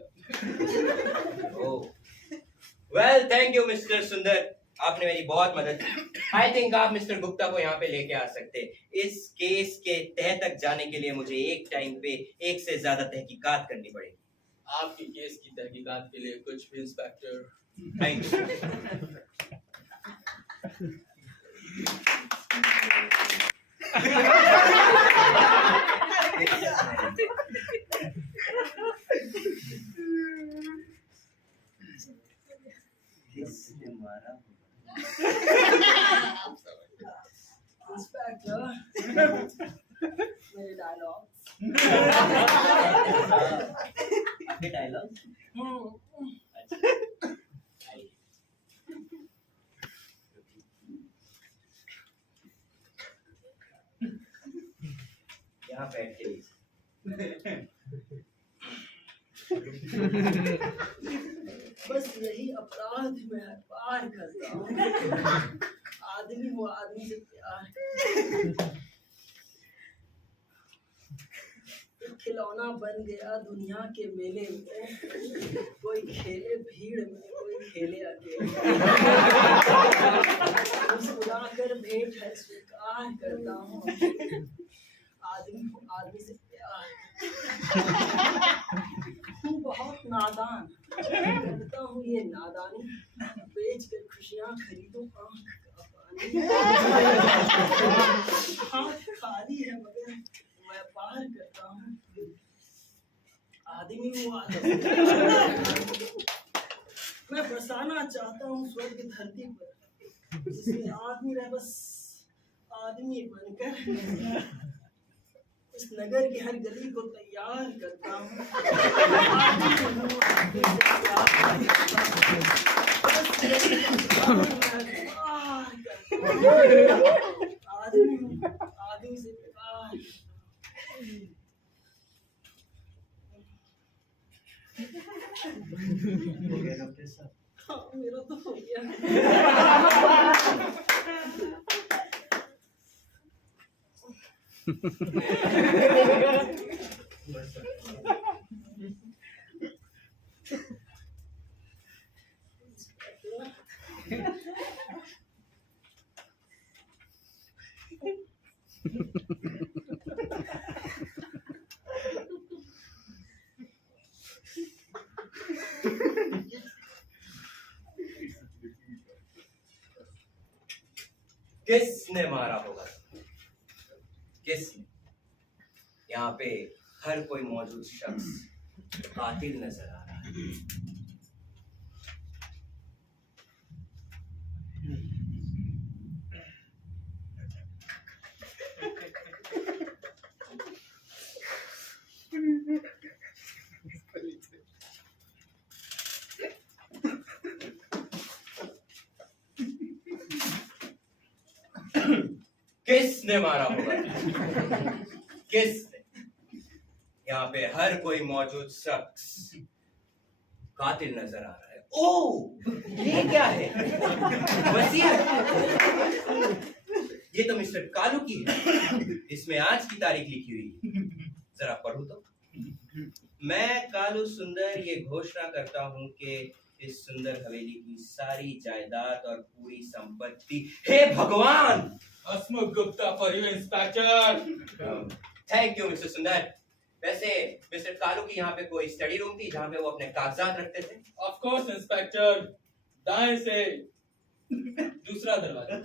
वेल थैंक यू मिस्टर सुंदर, आपने मेरी बहुत मदद की। आई थिंक आप मिस्टर गुप्ता को यहाँ पे लेके आ सकते। इस केस के तह तक जाने के लिए मुझे एक टाइम पे एक से ज्यादा तहकीकात करनी पड़ेगी। आपके केस की तहकीकात के लिए कुछ भी इंस्पेक्टर। Thank you. किसने मारा? इंस्पेक्टर, मेरे डायलॉग आपके डायलॉग यहाँ बैठे बस यही अपराध में पार करता हूँ। आदमी वो आदमी से प्यार एक खिलौना बन गया दुनिया के मेले में, कोई खेले भीड़ में, कोई खेले अकेले। मुस्कुराकर भेंट है स्वीकार करता हूँ। आदमी को आदमी से प्यार तू बहुत नादान करता हूँ ये नादानी, बेच कर खुशियाँ खरीदूं आँख का पानी। हाथ खाली है मगर मैं पार करता हूँ। आदमी वो आदमी मैं बसाना चाहता हूँ स्वर्ग धरती पर, जिसमें आदमी रहे बस आदमी बनकर। इस नगर की हर गली को तैयार करता हूँ। आदमी से प्यार। हाँ, मेरा तो हो गया। किसने मारा होगा? किसने? यहाँ पे हर कोई मौजूद शख्स कातिल नजर आ रहा है। किसने मारा होगा? किसने? यहाँ पे हर कोई मौजूद शख्स कातिल नजर आ रहा है। ओ, ये क्या है? वसीयत। ये तो मिस्टर कालू की है। इसमें आज की तारीख लिखी हुई है। जरा पढ़ो तो। मैं कालू सुंदर ये घोषणा करता हूँ कि इस सुंदर हवेली की सारी जायदाद और पूरी संपत्ति, हे भगवान, Hasmukh Gupta for you inspector. Thank you mister Sundar. वैसे मिस्टर कालू की यहाँ पे कोई स्टडी रूम थी जहाँ पे वो अपने कागजात रखते थे? ऑफ कोर्स इंस्पेक्टर, दाएं से दूसरा दरवाजा।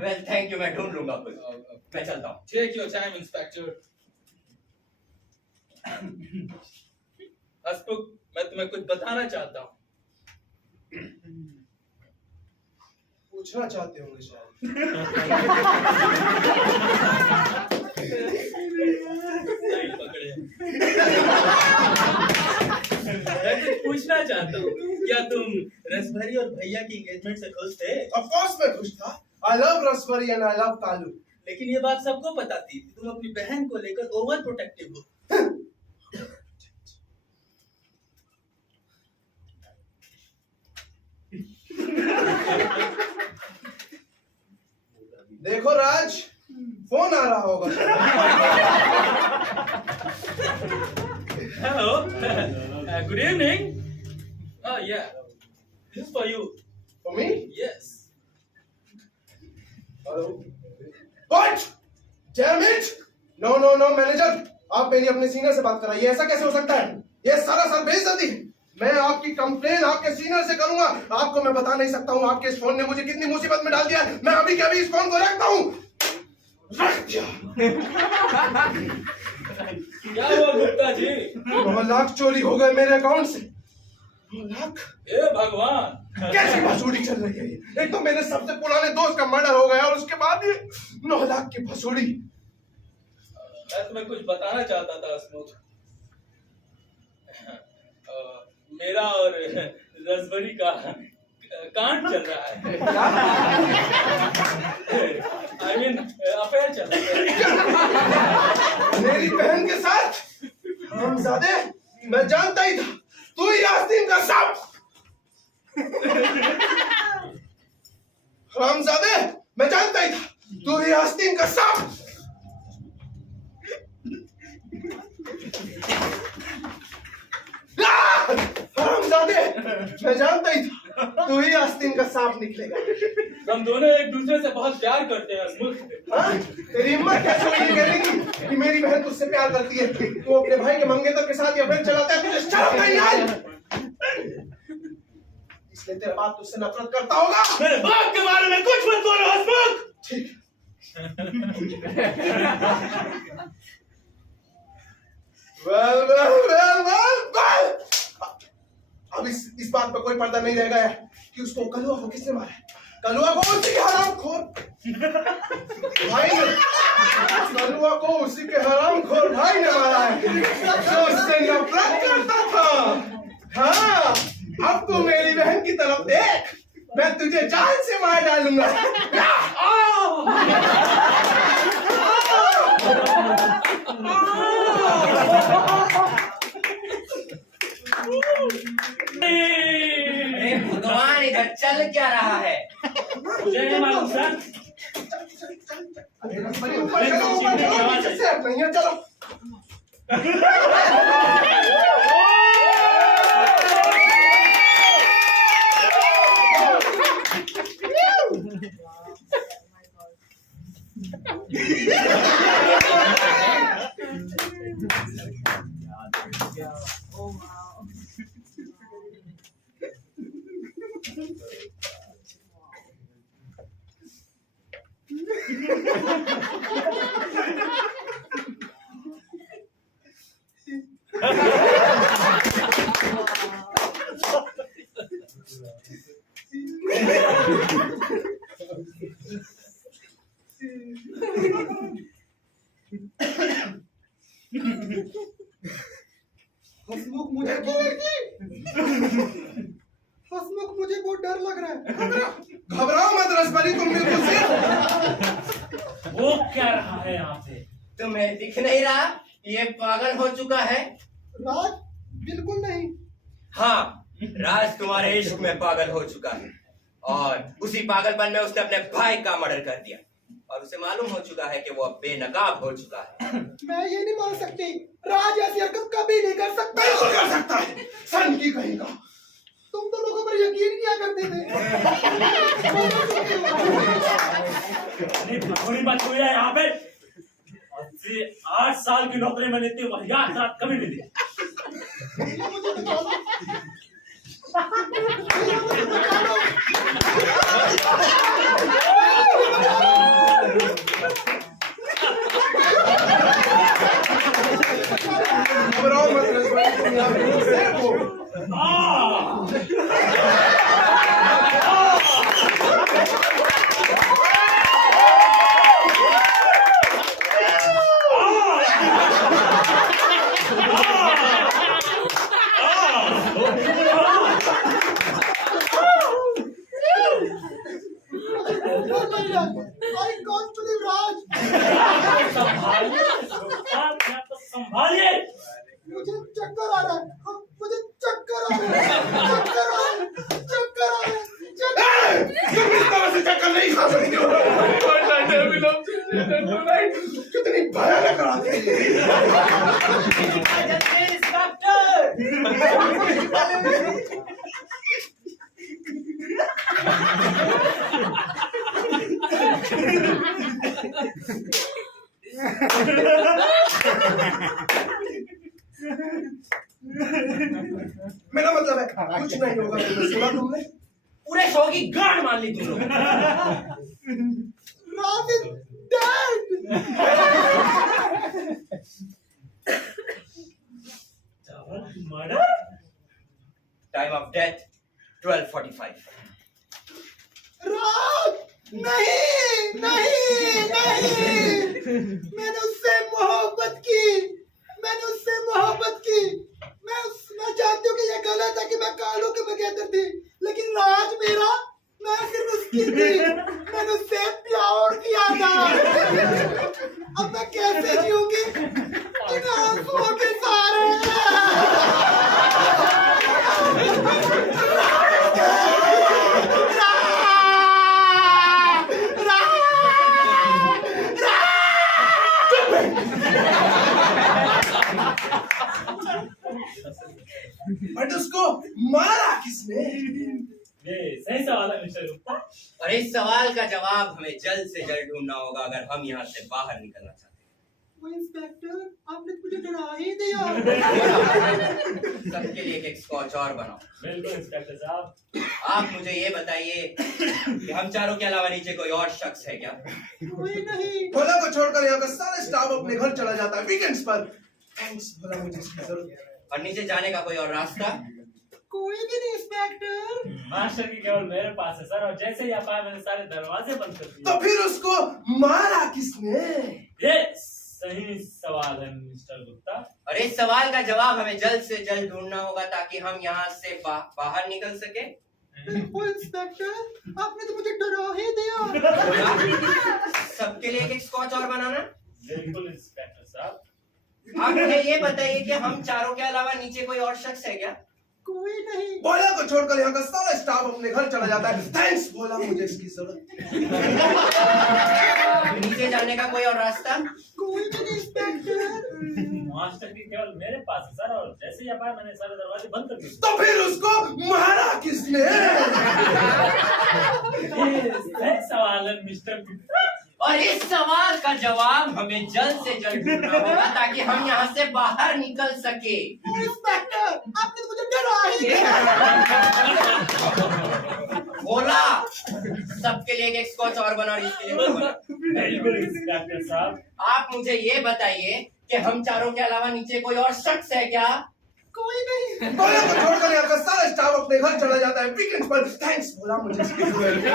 वेल थैंक यू, मैं ढूंढ लूंगा कुछ। मैं चलता हूँ। Take your time inspector. Hasmukh, मैं तुम्हें कुछ बताना चाहता हूँ। पूछना चाहते होंगे शायद। सही पकड़े। मैं कुछ पूछना चाहता हूँ, क्या तुम रसभरी और भैया की एंगेजमेंट से खुश थे? Of course मैं खुश था। I love rasbhari and I love Kalu. लेकिन ये बात सबको पता थी, तुम अपनी बहन को लेकर ओवर प्रोटेक्टिव हो। देखो राज, फोन आ रहा होगा। Hello, good evening. Oh yeah, this is for you. For me? Yes. Hello. What? Damn it! No, no, no, manager, आप मेरी अपने सीनियर से बात कराइए। ऐसा कैसे हो सकता है? ये सारा सर बेइज्जती है। मैं आपकी कंप्लेन आपके सीनियर से करूंगा। आपको मैं बता नहीं सकता हूँ आपके इस फोन ने मुझे कितनी मुसीबत में डाल दिया है। मैं अभी के अभी इस फोन को रखता हूँ। रख दिया। क्या हुआ गुप्ता जी? 9 लाख चोरी हो गए मेरे अकाउंट से। 9 लाख? हे भगवान, कैसी भसुड़ी चल रही है ये? एक तो मेरे सबसे पुराने दोस्त का मर्डर हो गया और उसके बाद ये 9 लाख की भसुड़ी। मैं तुम्हें कुछ बताना चाहता था हसमुख। मेरा और रसभरी का कांड चल रहा है। I mean, अफेयर चल रहा है। मेरी बहन के साथ? हरामजादे, मैं जानता ही था तू ही आस्तीन का सांप। हरामजादे, मैं जानता ही था तू ही आस्तीन का सांप। हरामजादे, मैं जानता ही था तू ही आस्तीन का सांप निकलेगा। हम दोनों एक दूसरे से बहुत प्यार करते हैं हसमुख। हाँ? तेरी हिम्मत कैसे हुई ये कहने की कि मेरी बहन तुझसे प्यार करती है? तू अपने भाई के मंगेतर के साथ ये अफेयर चलाता है, तुझे शर्म नहीं आई? इसलिए तेरा बाप तुझसे नफरत करता होगा। मेरे बाप के बारे में कुछ मत बोलो हसमुख। ठीक। well. अब इस बात पर कोई पर्दा नहीं रह गया है कि उसको कलुआ को किसने मारा है। कलुआ को उसी के हरामखोर भाई ने, कलुआ को उसी के हरामखोर भाई ने मारा है जो उससे नफरत करता था। हाँ, अब तू मेरी बहन की तरफ देख, मैं तुझे जान से मार डालूंगा। अरे भगवान, इधर चल क्या रहा है? मुझे नहीं मालूम सर। चलो हसमुख, मुझे बहुत डर लग रहा है। घबराओ मत रसभरी, तुम बिल्कुल से। वो क्या रहा है यहाँ पे? तुम्हें दिख नहीं रहा ये पागल हो चुका है? राज, बिल्कुल नहीं। हाँ, राज तुम्हारे इश्क में पागल हो चुका है और उसी पागलपन में उसने अपने भाई का मर्डर कर दिया और उसे मालूम हो चुका है कि वो अब बेनकाब हो चुका है। मैं ये नहीं मान सकती, राज ऐसी हरकत कभी नहीं कर सकता। बिल्कुल कर सकता है, सन की कहेगा। तुम तो लोगों पर यकीन किया करते थे। नहीं, थोड़ी बात हुई है यहाँ पे। 8 साल की नौकरी में लेती वहियात रात कभी नहीं दी। मुझे बता दो। घबराओ मत रसभरी, तुम यहाँ बिल्कुल सेफ हो। संभालिए। मुझे चक्कर आ रहा है, मुझे चक्कर आ रहा है, चक्कर आ रहा है, चक्कर आ रहा है। तुम इस तरह से चक्कर नहीं खा सकते हो। कितनी भयानक रात है ये। मेरा मतलब है कुछ नहीं होगा। सुना तुमने? पूरे शो की गांड मान ली तुम लोग। Raj is dead. Murder? Time of death 12:45। Raj, नहीं नहीं नहीं, मैंने उससे मोहब्बत मोहब्बत की, मैंने उससे मोहब्बत की। मैं जानती हूँ कि ये गलत है कि मैं कालू के बगैर थी, लेकिन राज मेरा, मैं सिर्फ उसकी थी। मैंने उससे प्यार किया था। अब मैं कैसे जीऊंगी इन आंसुओं के सहारे? बट उसको मारा किसने? ये सही सवाल है मिस्टर गुप्ता। और इस सवाल का जवाब हमें जल्द से जल्द ढूंढना होगा अगर हम यहाँ से बाहर निकलना चाहते हैं। वो इंस्पेक्टर, आपने मुझे डरा ही दिया। सबके लिए एक स्कॉच और बनाओ। बिल्कुल इंस्पेक्टर साहब। आप मुझे ये बताइए कि हम चारों के अलावा नीचे कोई और शख्स है क्या? कोई नहीं। भोला को छोड़कर यहाँ का सारा स्टाफ अपने घर चला जाता है वीकेंड्स पर। थैंक्स भोला, मुझे इसकी जरूरत है। और नीचे जाने का कोई और रास्ता? कोई भी नहीं इंस्पेक्टर। मास्टर की केवल मेरे पास है सर, और जैसे ही आप आए मैंने सारे दरवाजे बंद कर दिए। तो फिर उसको मारा किसने? ये सही सवाल है मिस्टर गुप्ता। और इस सवाल का जवाब हमें जल्द से जल्द ढूंढना होगा ताकि हम यहाँ से बाहर निकल सके। बिल्कुल इंस्पेक्टर, आपने तो मुझे डरा ही दिया। सबके लिए एक स्कॉच और बनाना। बिल्कुल इंस्पेक्टर साहब। आप मुझे ये बताइए कि हम चारों के अलावा नीचे कोई और शख्स है क्या? कोई नहीं। भोला को छोड़कर यहाँ का सारा स्टाफ अपने घर चला जाता है। थैंक्स भोला, मुझे इसकी जरूरत है। नीचे जाने का कोई और रास्ता? कोई भी नहीं इंस्पेक्टर। मास्टर की केवल मेरे पास है सर, और जैसे ही आप आए मैंने सारे दरवाजे बंद कर दिए। तो फिर उसको मारा किसने? ये सही सवाल है मिस्टर गुप्ता। और इस सवाल का जवाब हमें जल्द से जल्द ढूंढना होगा ताकि हम यहाँ से बाहर निकल सके। इंस्पेक्टर, आपने तो मुझे डरा ही दिया। बोला सबके लिए एक स्कॉच और बना, और इसके लिए कोई बना। बिल्कुल इंस्पेक्टर साहब। आप मुझे ये बताइए कि हम चारों के अलावा नीचे कोई और शख्स है क्या? कोई नहीं। भोला को छोड़कर यहाँ का सारा स्टाफ अपने घर चला जाता है वीकेंड्स पर। थैंक्स भोला, मुझे इसकी जरूरत है।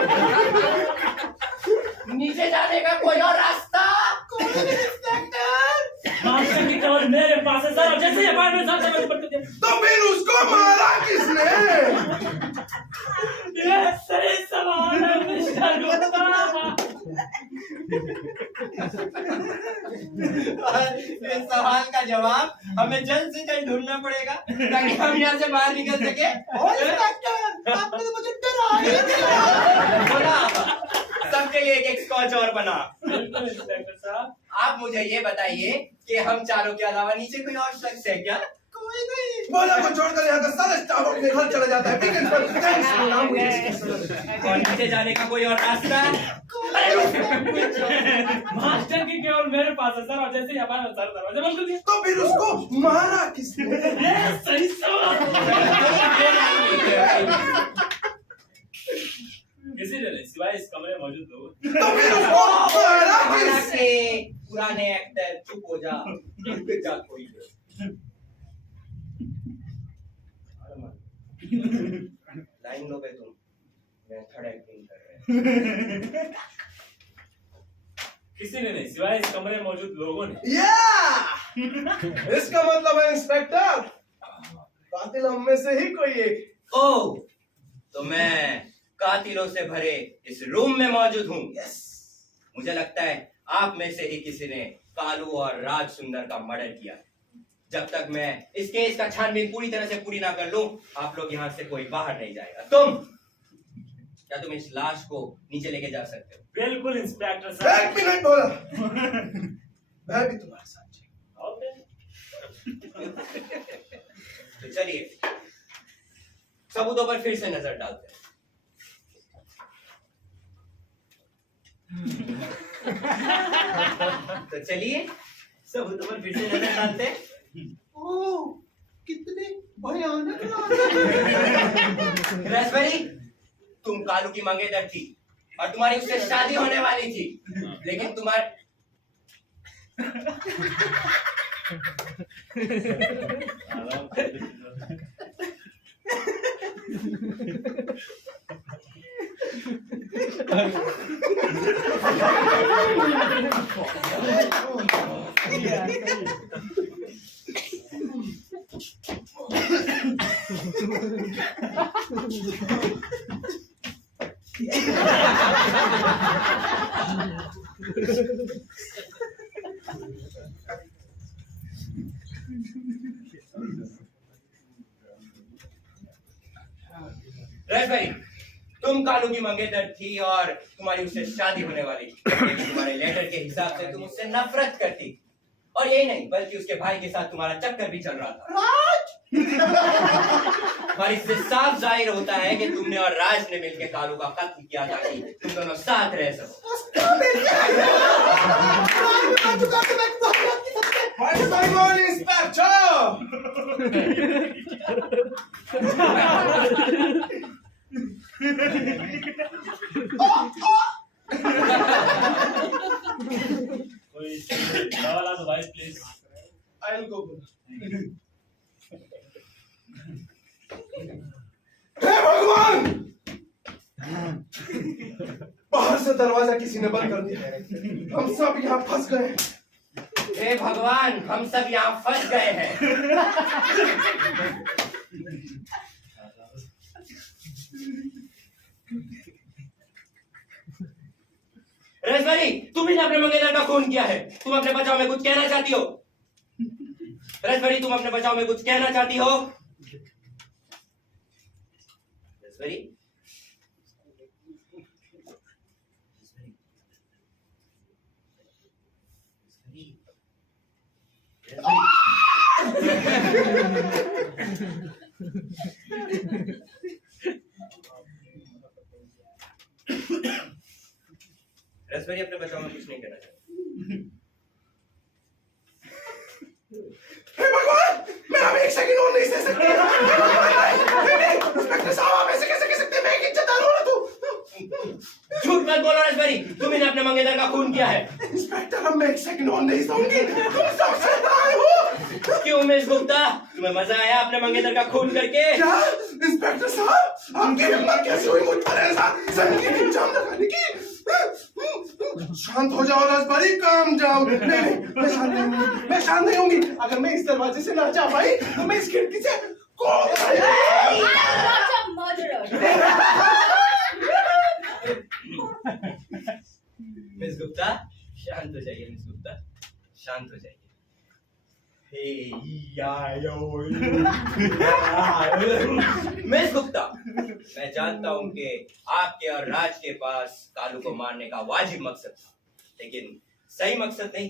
नीचे जाने का कोई और रास्ता? कोई नहीं इंस्पेक्टर। मास्टर की केवल मेरे पास है सर, और जैसे ही आप आए मैंने सारे दरवाजे बंद कर दिए। तो फिर उसको मारा किसने? ये सही सवाल है मिस्टर गुप्ता। इस सवाल का जवाब हमें जल्द से जल्द ढूंढना पड़ेगा ताकि हम यहाँ से बाहर निकल सके। इंस्पेक्टर, आपने तो मुझे डरा ही दिया। बोला सबके लिए एक स्कॉच और बना। बिल्कुल इंस्पेक्टर साहब। आप मुझे ये बताइए कि हम चारों के अलावा नीचे कोई और शख्स है क्या? कोई नहीं। भोला को छोड़कर यहाँ का सारा स्टाफ अपने घर चला जाता है वीकेंड्स पर। थैंक्स भोला, मुझे इसकी जरूरत है। और नीचे जाने का कोई और रास्ता? मास्टर की केवल मेरे पास है सर, और जैसे ही आप आए मैंने सारे दरवाजे बंद कर दिए। तो फिर उसको मारा किसने? ये सही सवाल। किसी ने नहीं सिवाय इस कमरे में मौजूद लोगों। तो फिर उसको मारा किसने? के पुराने एक्टर चुप हो जा। जा कोई लाइन लो बे तुम, मैं थर्ड एक्टिंग कर रहे हैं। किसी ने नहीं सिवाय इस कमरे में मौजूद लोगों ने। इसका मतलब है इंस्पेक्टर, कातिल हम में से ही कोई एक। ओ, तो मैं कातिलों से भरे इस रूम में मौजूद हूँ। मुझे लगता है आप में से ही किसी ने कालू और राज सुंदर का मर्डर किया। जब तक मैं इस केस का छानबीन पूरी तरह से पूरी ना कर लूं, आप लोग यहाँ से कोई बाहर नहीं जाएगा। क्या तुम इस लाश को नीचे लेके जा सकते हो? बिल्कुल इंस्पेक्टर एक साहब। मिनट बोला, मैं भी तुम्हारे साथ चलूंगा। ओके। तो चलिए सबूतों पर फिर से नजर डालते हैं। तो चलिए सबूतों पर फिर से नजर डालते हैं। ओह, कितने भयानक राज। राजबरी, तुम कालू की मंगेतर थी और तुम्हारी उससे शादी होने वाली थी, लेकिन तुम्हारे रैस भाई, तुम कालू की मंगेतर थी और तुम्हारी उससे शादी होने वाली थी, लेकिन तुम्हारे लेटर के हिसाब से तुम उससे नफरत करती, और यही नहीं बल्कि उसके भाई के साथ तुम्हारा चक्कर भी चल रहा था। और इससे साफ जाहिर होता है कि तुमने और राज ने मिलकर कालू का कत्ल किया ताकि तुम दोनों साथ रह सको। What's going on, Inspector? कोई दवा ला दो भाई प्लीज। I'll go. हे भगवान! बाहर से दरवाजा किसी ने बंद कर दिया है। हम सब यहाँ फंस गए। हे भगवान, हम सब यहाँ फंस गए हैं। रजवारी, तुम ही ने अपने मंगेतर का खून किया है। तुम अपने बचाव में कुछ कहना चाहती हो? रजवारी, तुम अपने बचाव में कुछ कहना चाहती हो? रजवारी, रसभरी अपने बचाव में कुछ नहीं करना चाहती। हे भगवान! मैं अब एक सेकंड और नहीं सह सकती। इंस्पेक्टर साहब, आप ऐसे कैसे कह सकते हैं? मैं एक इज्जतदार हूँ ना तू। झूठ मत बोलो रसभरी, तुम ही ने अपने मंगेतर का खून किया है। इंस्पेक्टर, अब मैं एक सेकंड और नहीं सहूंगी। तुम सब शैतान हो। क्यों मिस गुप्ता, तुम्हें मजा आया अपने मंगेतर का खून करके? क्या? इंस्पेक्टर साहब, आपकी हिम्मत कैसे हुई मुझ पर ऐसा संगीन इल्जाम लगाने की? शांत हो जाओ रसभरी, काम जाओ। नहीं, मैं शांत नहीं होंगी। मैं शांत नहीं होंगी। अगर मैं इस दरवाजे से ना जा पाई तो मैं इस खिड़की से कूद I'm not a murderer. Miss Gupta, शांत हो जाइए। मिस गुप्ता, शांत हो जाइए। मिस गुप्ता, मैं जानता हूं कि आपके और राज के पास कालू को मारने का वाजिब मकसद था, लेकिन सही मकसद नहीं।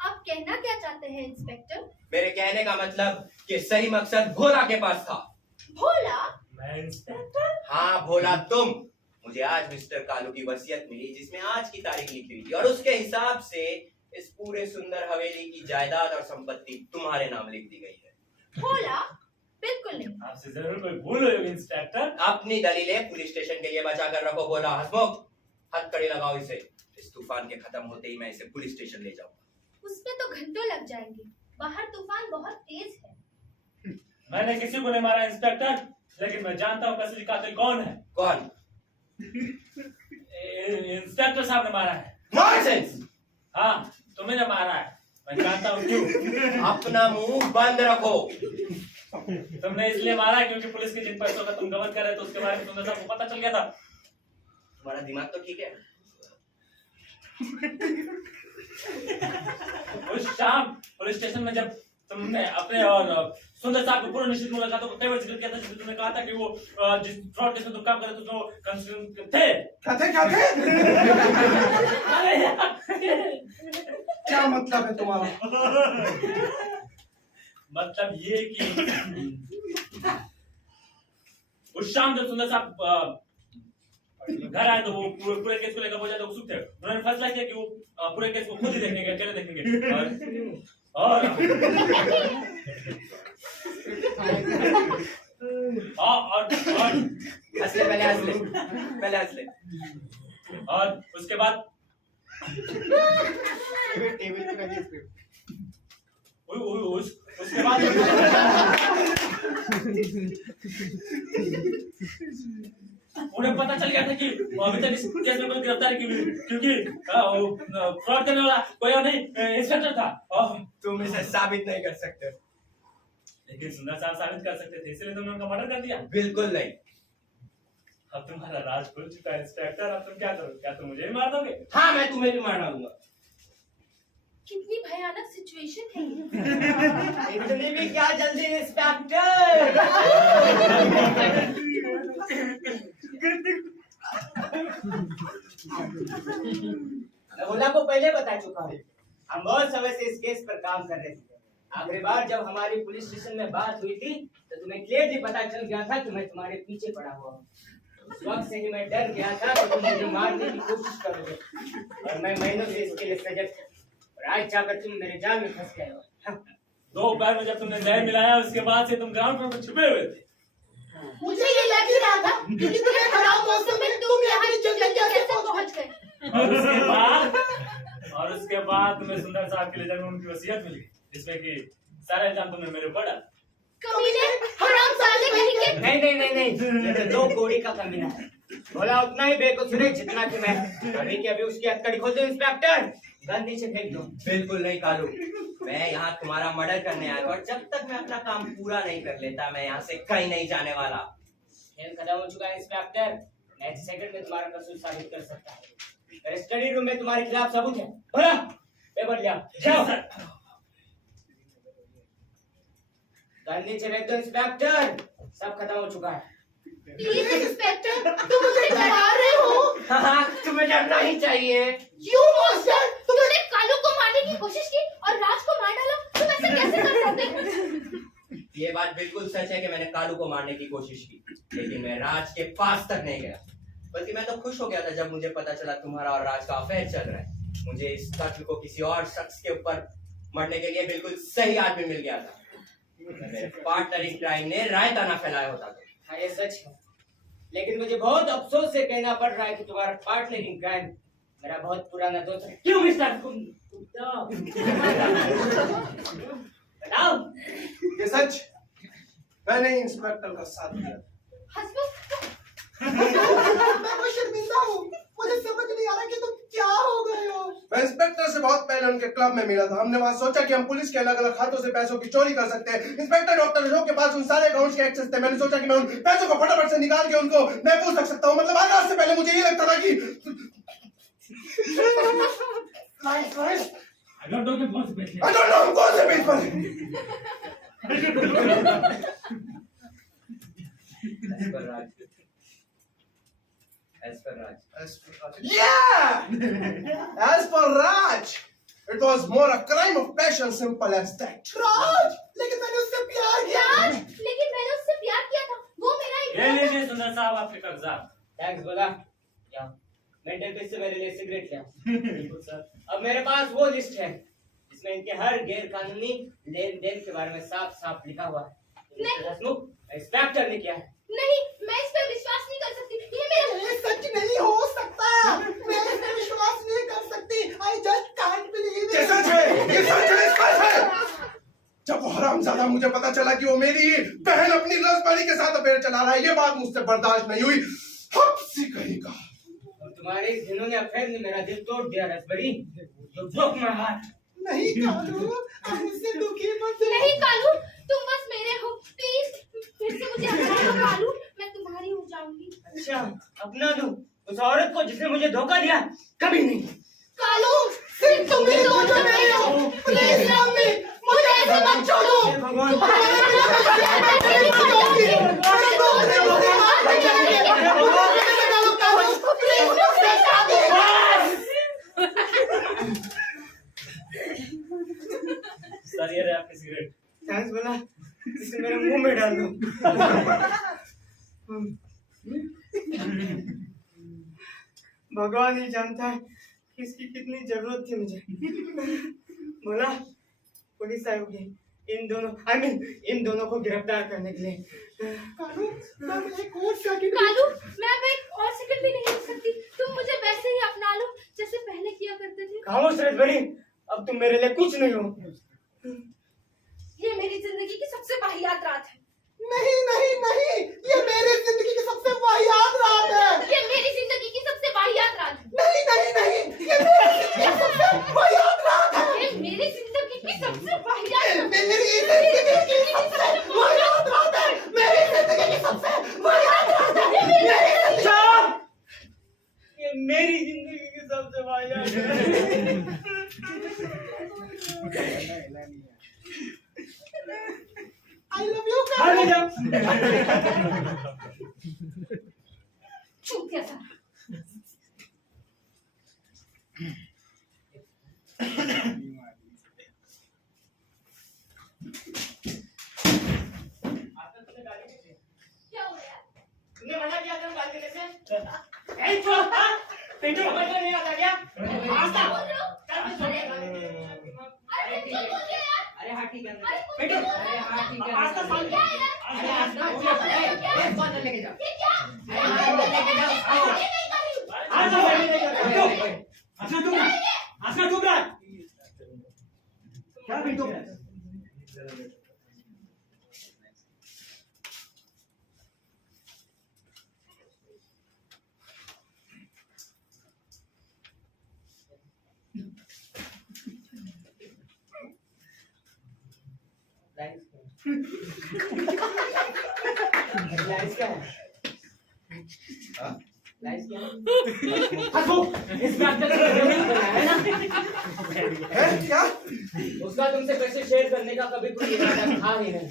आप कहना क्या चाहते हैं इंस्पेक्टर? मेरे कहने का मतलब कि सही मकसद भोला के पास था। भोला? मैं इंस्पेक्टर? हाँ भोला, तुम। मुझे आज मिस्टर कालू की वसीयत मिली जिसमें आज की तारीख लिखी हुई थी, और उसके हिसाब से इस पूरे सुंदर हवेली की जायदाद और संपत्ति तुम्हारे नाम लिख दी गई है। भोला? बिल्कुल नहीं। आपसे जरूर कोई भूल हुई होगी इंस्पेक्टर। अपनी दलीलें पुलिस स्टेशन के लिए बचा कर रखो। बोला हसमुख, हथकड़ी लगाओ इसे। इस तूफान के खत्म होते ही मैं इसे पुलिस स्टेशन ले जाऊंगा। उसमें तो घंटों लग जाएंगे, बाहर तूफान बहुत तेज है। मैंने किसी को नहीं मारा इंस्पेक्टर, लेकिन मैं जानता हूँ असली कातिल कौन है। कौन? इंस्पेक्टर साहब ने मारा है। नॉनसेंस! हाँ, तुम्हें ने मारा है। मैं जानता हूँ क्यों। अपना मुंह बंद रखो। तुमने इसलिए मारा क्योंकि पुलिस के जिन पैसों का तुम गबन कर रहे थे उसके बारे में तुम्हें सबको पता चल गया था। तुम्हारा दिमाग तो ठीक है? उस शाम पुलिस स्टेशन में जब तुमने अपने और सुंदर साहब को पूर्ण निश्चित मुलाकातों को कई बार जिक्र किया था, जिसमें तुमने कहा था कि वो जिस फ्रॉड केस में तुम काम कर रहे थे उसमें कंसर्न थे। क्या थे? अरे यार, क्या मतलब है तुम्हारा? मतलब ये कि उस शाम जब सुंदर साहब घर आए तो वो पूरे केस को लेकर बहुत ज्यादा उत्सुक थे। उन्होंने फैसला किया कि वो पूरे केस को खुद ही देखेंगे, अकेले देखेंगे। और हंस ले, पहले हंस ले। और उसके बाद उसके बाद उन्हें पता चल गया था कि अभी तक इस केस में कोई गिरफ्तारी की हुई, क्योंकि फ्रॉड करने वाला कोई और नहीं इंस्पेक्टर था। तुम इसे साबित नहीं कर सकते। लेकिन सुंदर साहब साबित कर सकते थे, इसलिए तुमने उनका मर्डर कर दिया। बिल्कुल नहीं। अब तुम्हारा राज खुल चुका है इंस्पेक्टर, अब तुम क्या करोगे? क्या तुम मुझे भी मार दोगे? हाँ, मैं तुम्हें भी मार डालूंगा। कितनी भयानक सिचुएशन है ये। इतनी भी क्या जल्दी इंस्पेक्टर? मैं भोला को पहले बता चुका हूँ, हम बहुत समय से इस केस पर काम कर रहे थे। आखिरी बार जब हमारी पुलिस स्टेशन में बात हुई थी तो तुम्हें क्लियरली पता चल गया था कि मैं तुम्हारे पीछे पड़ा हुआ हूँ। उस वक्त से ही मैं डर गया था कि तुम मुझे मारने की कोशिश करोगे, और मैं महीनों से इसके लिए सजग था, और आज जाकर तुम मेरे जाल में फंस गए हो। दोपहर में जब तुमने जहर मिलाया, उसके बाद से तुम ग्राउंड फ्लोर पर छुपे हुए थे। मुझे ये लग ही रहा था कि इतने खराब मौसम में तुम यहाँ की जंगल कैसे पहुंच गए? और उसके बाद तुम्हें सुंदर साहब के लेटर में उनकी वसीयत मिली, जिसमें कि सारा इल्जाम तुमने मेरे ऊपर डाला। कमीने, हरामजादे कहीं के। नहीं, ये तो दो कोड़ी का कमीना है। बोला उतना ही बेकसूर है जितना कि मैं। अभी के अभी उसकी हथकड़ी खोल दो इंस्पेक्टर, गन नीचे फेंक दो। बिल्कुल नहीं कालू, मैं यहाँ तुम्हारा मर्डर करने आया हूँ, और जब तक मैं अपना काम पूरा नहीं कर लेता मैं यहाँ से कहीं नहीं जाने वाला। खेल खत्म हो चुका है इंस्पेक्टर, नेक्स्ट सेकंड में तुम्हारा कसूर साबित कर सकता है। मेरे स्टडी रूम में तुम्हारे खिलाफ सबूत है। बोला पेपर लिया, जाओ। गन नीचे फेंक दो इंस्पेक्टर, सब खत्म हो चुका है। प्लीज इंस्पेक्टर, तुम मुझे डरा रहे हो। हाँ, तुम्हें डरना ही चाहिए। यू मॉन्स्टर, तुमने कालू को मारने की कोशिश की और राज को मार डाला। तुम ऐसे कैसे कर सकते हो? ये बात बिल्कुल सच है कि मैंने कालू को मारने की कोशिश की, लेकिन मैं राज के पास तक नहीं गया। बल्कि मैं तो खुश हो गया था जब मुझे पता चला तुम्हारा और राज का अफेयर चल रहा है। मुझे इस कत्ल को किसी और शख्स के ऊपर मरने के लिए बिल्कुल सही आदमी मिल गया था। मेरे पार्टनर इन क्राइम ने रायता ना फैलाया होता तो। हाँ, ये सच है, लेकिन मुझे बहुत अफसोस से कहना पड़ रहा है कि तुम्हारा पार्टनर इन क्राइम मेरा बहुत पुराना दोस्त है। क्यों मिस्टर कुत्ता? बताओ। ये सच, मैंने इंस्पेक्टर का साथ दिया। मैं बहुत शर्मिंदा हूँ, मुझे समझ नहीं आ रहा कि तुम क्या हो गए हो। मैं इंस्पेक्टर से बहुत पहले उनके क्लब में मिला था। हमने वहाँ सोचा कि हम पुलिस के अलग अलग खातों से पैसों की चोरी कर सकते हैं। इंस्पेक्टर डॉक्टर अशोक के पास उन सारे अकाउंट्स के एक्सेस थे। मैंने सोचा कि मैं उन पैसों को फटाफट से निकाल के उनको महफूज रख सकता हूँ। मतलब आज से पहले मुझे ये लगता था कि I don't know कि कौन से पेज है। I don't know, हम कौन से पेज पर हैं। Yeah! As per Raj, it was more a crime of passion, simple as that. राज, लेकिन मैंने उससे प्यार किया। राज, लेकिन मैंने उससे प्यार किया था। वो मेरा एक ये लीजिए सुंदर साहब आपके कागजात। थैंक्स बोला। या मेंटल पीस से मेरे लिए सिगरेट लिया। बिल्कुल सर। अब मेरे पास वो लिस्ट है जिसमें इनके हर गैर कानूनी लेन देन के बारे में साफ साफ लिखा हुआ है। इंस्पेक्टर ने किया है। नहीं, मैं इस पे विश्वास नहीं कर सकती। ये मेरे ये सच नहीं हो सकता। मैं इस पे विश्वास नहीं कर सकती। I just can't believe ये it. सच है, ये सच है, सच है। जब वो हरामजादा मुझे पता चला कि वो मेरी बहन अपनी लवस्पारी के साथ अफेयर चला रहा है, ये बात मुझसे बर्दाश्त नहीं हुई। हद से कहेगा। और तुम्हारे इस घिनौने अफेयर ने मेरा दिल तोड़ दिया raspberry. You broke my heart. नहीं कालू, अब मुझसे दुखी मत हो। नहीं कालू, तुम बस मेरे हो। प्लीज फिर से मुझे अपना लो कालू, मैं तुम्हारी हो जाऊंगी। अच्छा, अपना लूं उस औरत को जिसने मुझे धोखा दिया? कभी नहीं। कालू, सिर्फ तुम ही दो जो नहीं हो। प्लीज लव मी, मुझे ऐसे मत छोड़ो। हे भगवान। तुम्हारे बिना मैं कैसे नहीं बचाऊंगी। मेरे दोस्त ने मुझे हाथ बचाएंगे। मुझे निकालो कालू, प्लीज मुझसे शादी। सर ये रहे आपकी सिगरेट। थैंक्स बोला, इसे मेरे मुंह में डाल दो। भगवान ही जानता है कि इसकी कितनी जरूरत थी मुझे। बोला पुलिस आई होगी इन दोनों को गिरफ्तार करने के लिए। कालू, मैं एक और सेकंड। कालू, मैं अब एक और सेकंड भी नहीं रुक सकती। तुम मुझे वैसे ही अपना लो जैसे पहले किया करते थे। खामोश रसबरी, अब तुम मेरे लिए कुछ नहीं हो। ये मेरी जिंदगी की सबसे वाहियात रात है। नहीं नहीं नहीं, ये मेरी जिंदगी की सबसे वाहियात रात है। ये मेरी जिंदगी की सबसे वाहियात रात है। नहीं नहीं नहीं, ये मेरी जिंदगी की सबसे वाहियात रात है। ये मेरी जिंदगी की सबसे वाहियात रात है। मेरी जिंदगी की सबसे भाग जाओ। चुप कैसा क्या हो गया? तुमने मना किया था गाली देने से? ए छोड़ हाँ पिंटू समझ में नहीं आता क्या? क्या बोल रहे हो? कर दे छोड़ दे। अरे तुम क्या बोल रहे हो यार? अरे हाँ ठीक है। अरे तुम पिंटू क्या बोल रहे हो? हाँ ठीक है। आज तक साल क्या है यार? अरे आज तक चुप है। एक बात लेके जाओ। ये क्या? अरे हाँ लेके जाओ। आओ। ये नहीं कर रही हूँ। आज आओ, तक लेके जाओ। हंसना चुप रहा हंसना चुप रहा क्या पिंटू लाइस क्या है? हाँ? लाइस क्या है? हंसो इस बात का है ना? है क्या? उसका तुमसे पैसे शेयर करने का कभी कोई इरादा था ही नहीं।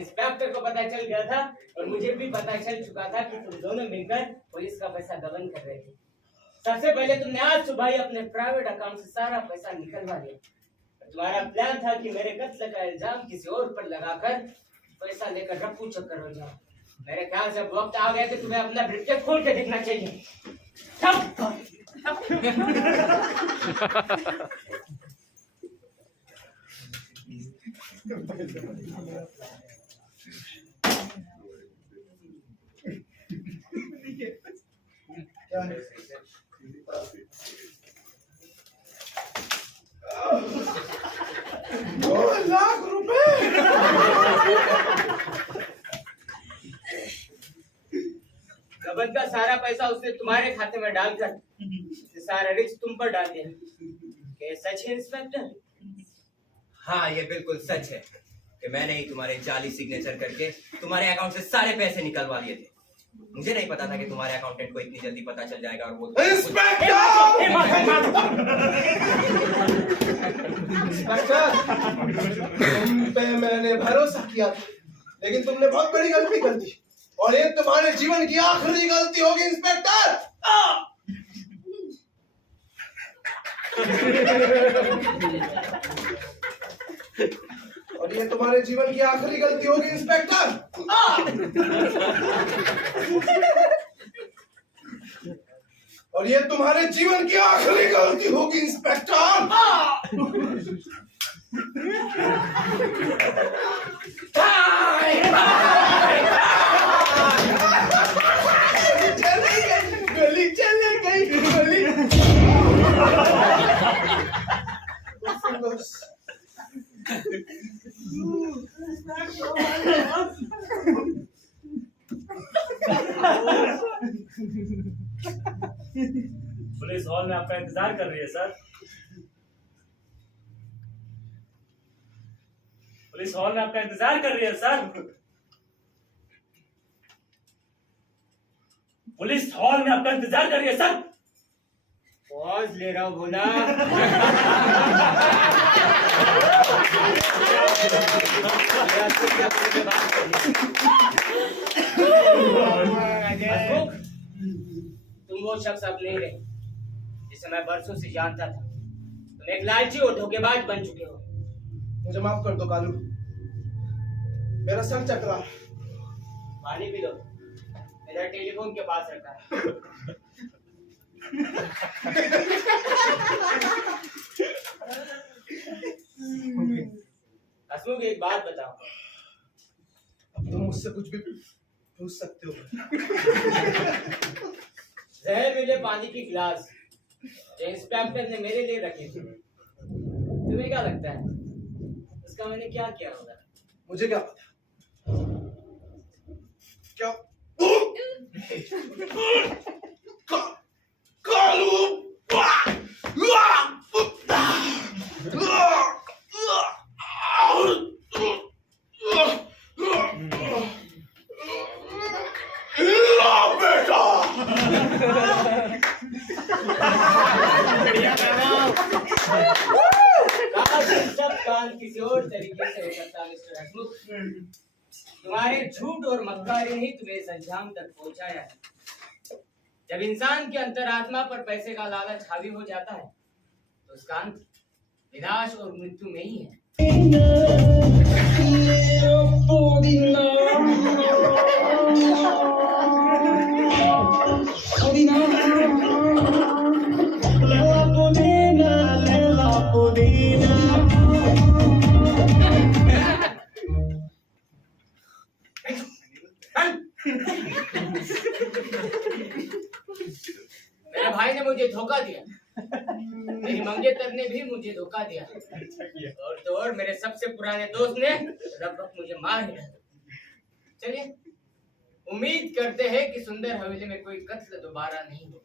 इंस्पेक्टर को पता चल गया था और मुझे भी पता चल चुका था कि तुम दोनों मिलकर पुलिस का पैसा गबन कर रहे थे। सबसे पहले तुमने आज सुबह ही अपने प्राइवेट अकाउंट से सारा पैसा निकलवा लिया। तुम्हारा प्लान था कि मेरे कत्ल का इल्जाम किसी और पर लगाकर पैसा लेकर रफू चक्कर हो जाओ। मेरे ख्याल से वक्त आ गया कि तुम्हें अपना ब्रिकेट खोल के देखना चाहिए। क्या है? 2 लाख रुपए। गबन का सारा पैसा उसने तुम्हारे खाते में डालकर सारा रिस्क तुम पर डाल दिया। क्या सच है इंस्पेक्टर? हाँ, ये बिल्कुल सच है कि मैंने ही तुम्हारे जाली सिग्नेचर करके तुम्हारे अकाउंट से सारे पैसे निकलवा लिए थे। मुझे नहीं पता था कि तुम्हारे अकाउंटेंट को इतनी जल्दी पता चल जाएगा और वो इंस्पेक्टर! तुम पे मैंने भरोसा किया था, लेकिन तुमने बहुत बड़ी गलती कर दी और ये तुम्हारे जीवन की आखिरी गलती होगी इंस्पेक्टर। और ये तुम्हारे जीवन की आखिरी गलती होगी इंस्पेक्टर। और ये तुम्हारे जीवन की आखिरी गलती होगी इंस्पेक्टर। गली चली गई गली। पुलिस हॉल में आपका इंतजार कर रही है सर। पुलिस हॉल में आपका इंतजार कर रही है सर। पुलिस हॉल में आपका इंतजार कर रही है सर। पॉज ले रहा हूँ भोला। हसमुख, तुम वो शख्स अब नहीं रहे जिसे मैं बरसों से जानता था। तुम एक लालची और धोखेबाज बन चुके हो। मुझे माफ कर दो कालू, मेरा सर चक रहा है। पानी पी लो, मेरा टेलीफोन के पास रखा है। हसमुख, एक बात बताओ। अब तुम मुझसे कुछ भी पूछ सकते हो। जहर मिले पानी की गिलास जो इंस्पेक्टर ने मेरे लिए रखी थी, तुम्हें क्या लगता है उसका मैंने क्या किया होगा? मुझे क्या पता? क्या कालू बेटा। काश ये सब काल किसी और तरीके से सकता मिस्टर हसमुख। तुम्हारे झूठ और मक्कारी ने ही तुम्हें इस अंजाम तक पहुंचाया है। जब इंसान के अंतरात्मा पर पैसे का लालच हावी हो जाता है तो उसका अंत विनाश और मृत्यु में ही है। मेरे भाई ने मुझे धोखा दिया, मेरी मंगेतर ने भी मुझे धोखा दिया, और तो और मेरे सबसे पुराने दोस्त ने लगभग मुझे मार ही डाला। चलिए, उम्मीद करते हैं कि सुंदर हवेली में कोई कत्ल दोबारा नहीं हो।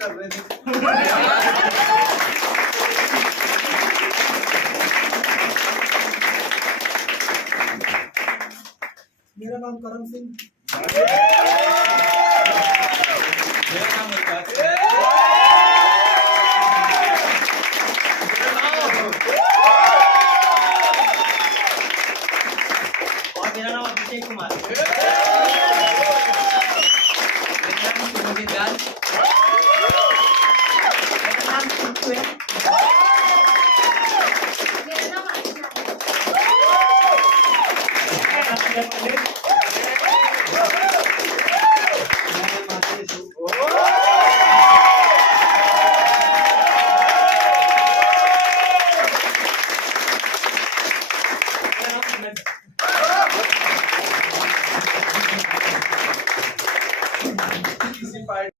कर रहे थे। मेरा नाम करम सिंह। मेरा नाम मुल्ताज है। और मेरा नाम अभिषेक कुमार है। मेरा नाम शुभजीत लाल। मेरा नाम चिंटू है। मेरा नाम आशा है। किसी पार्टी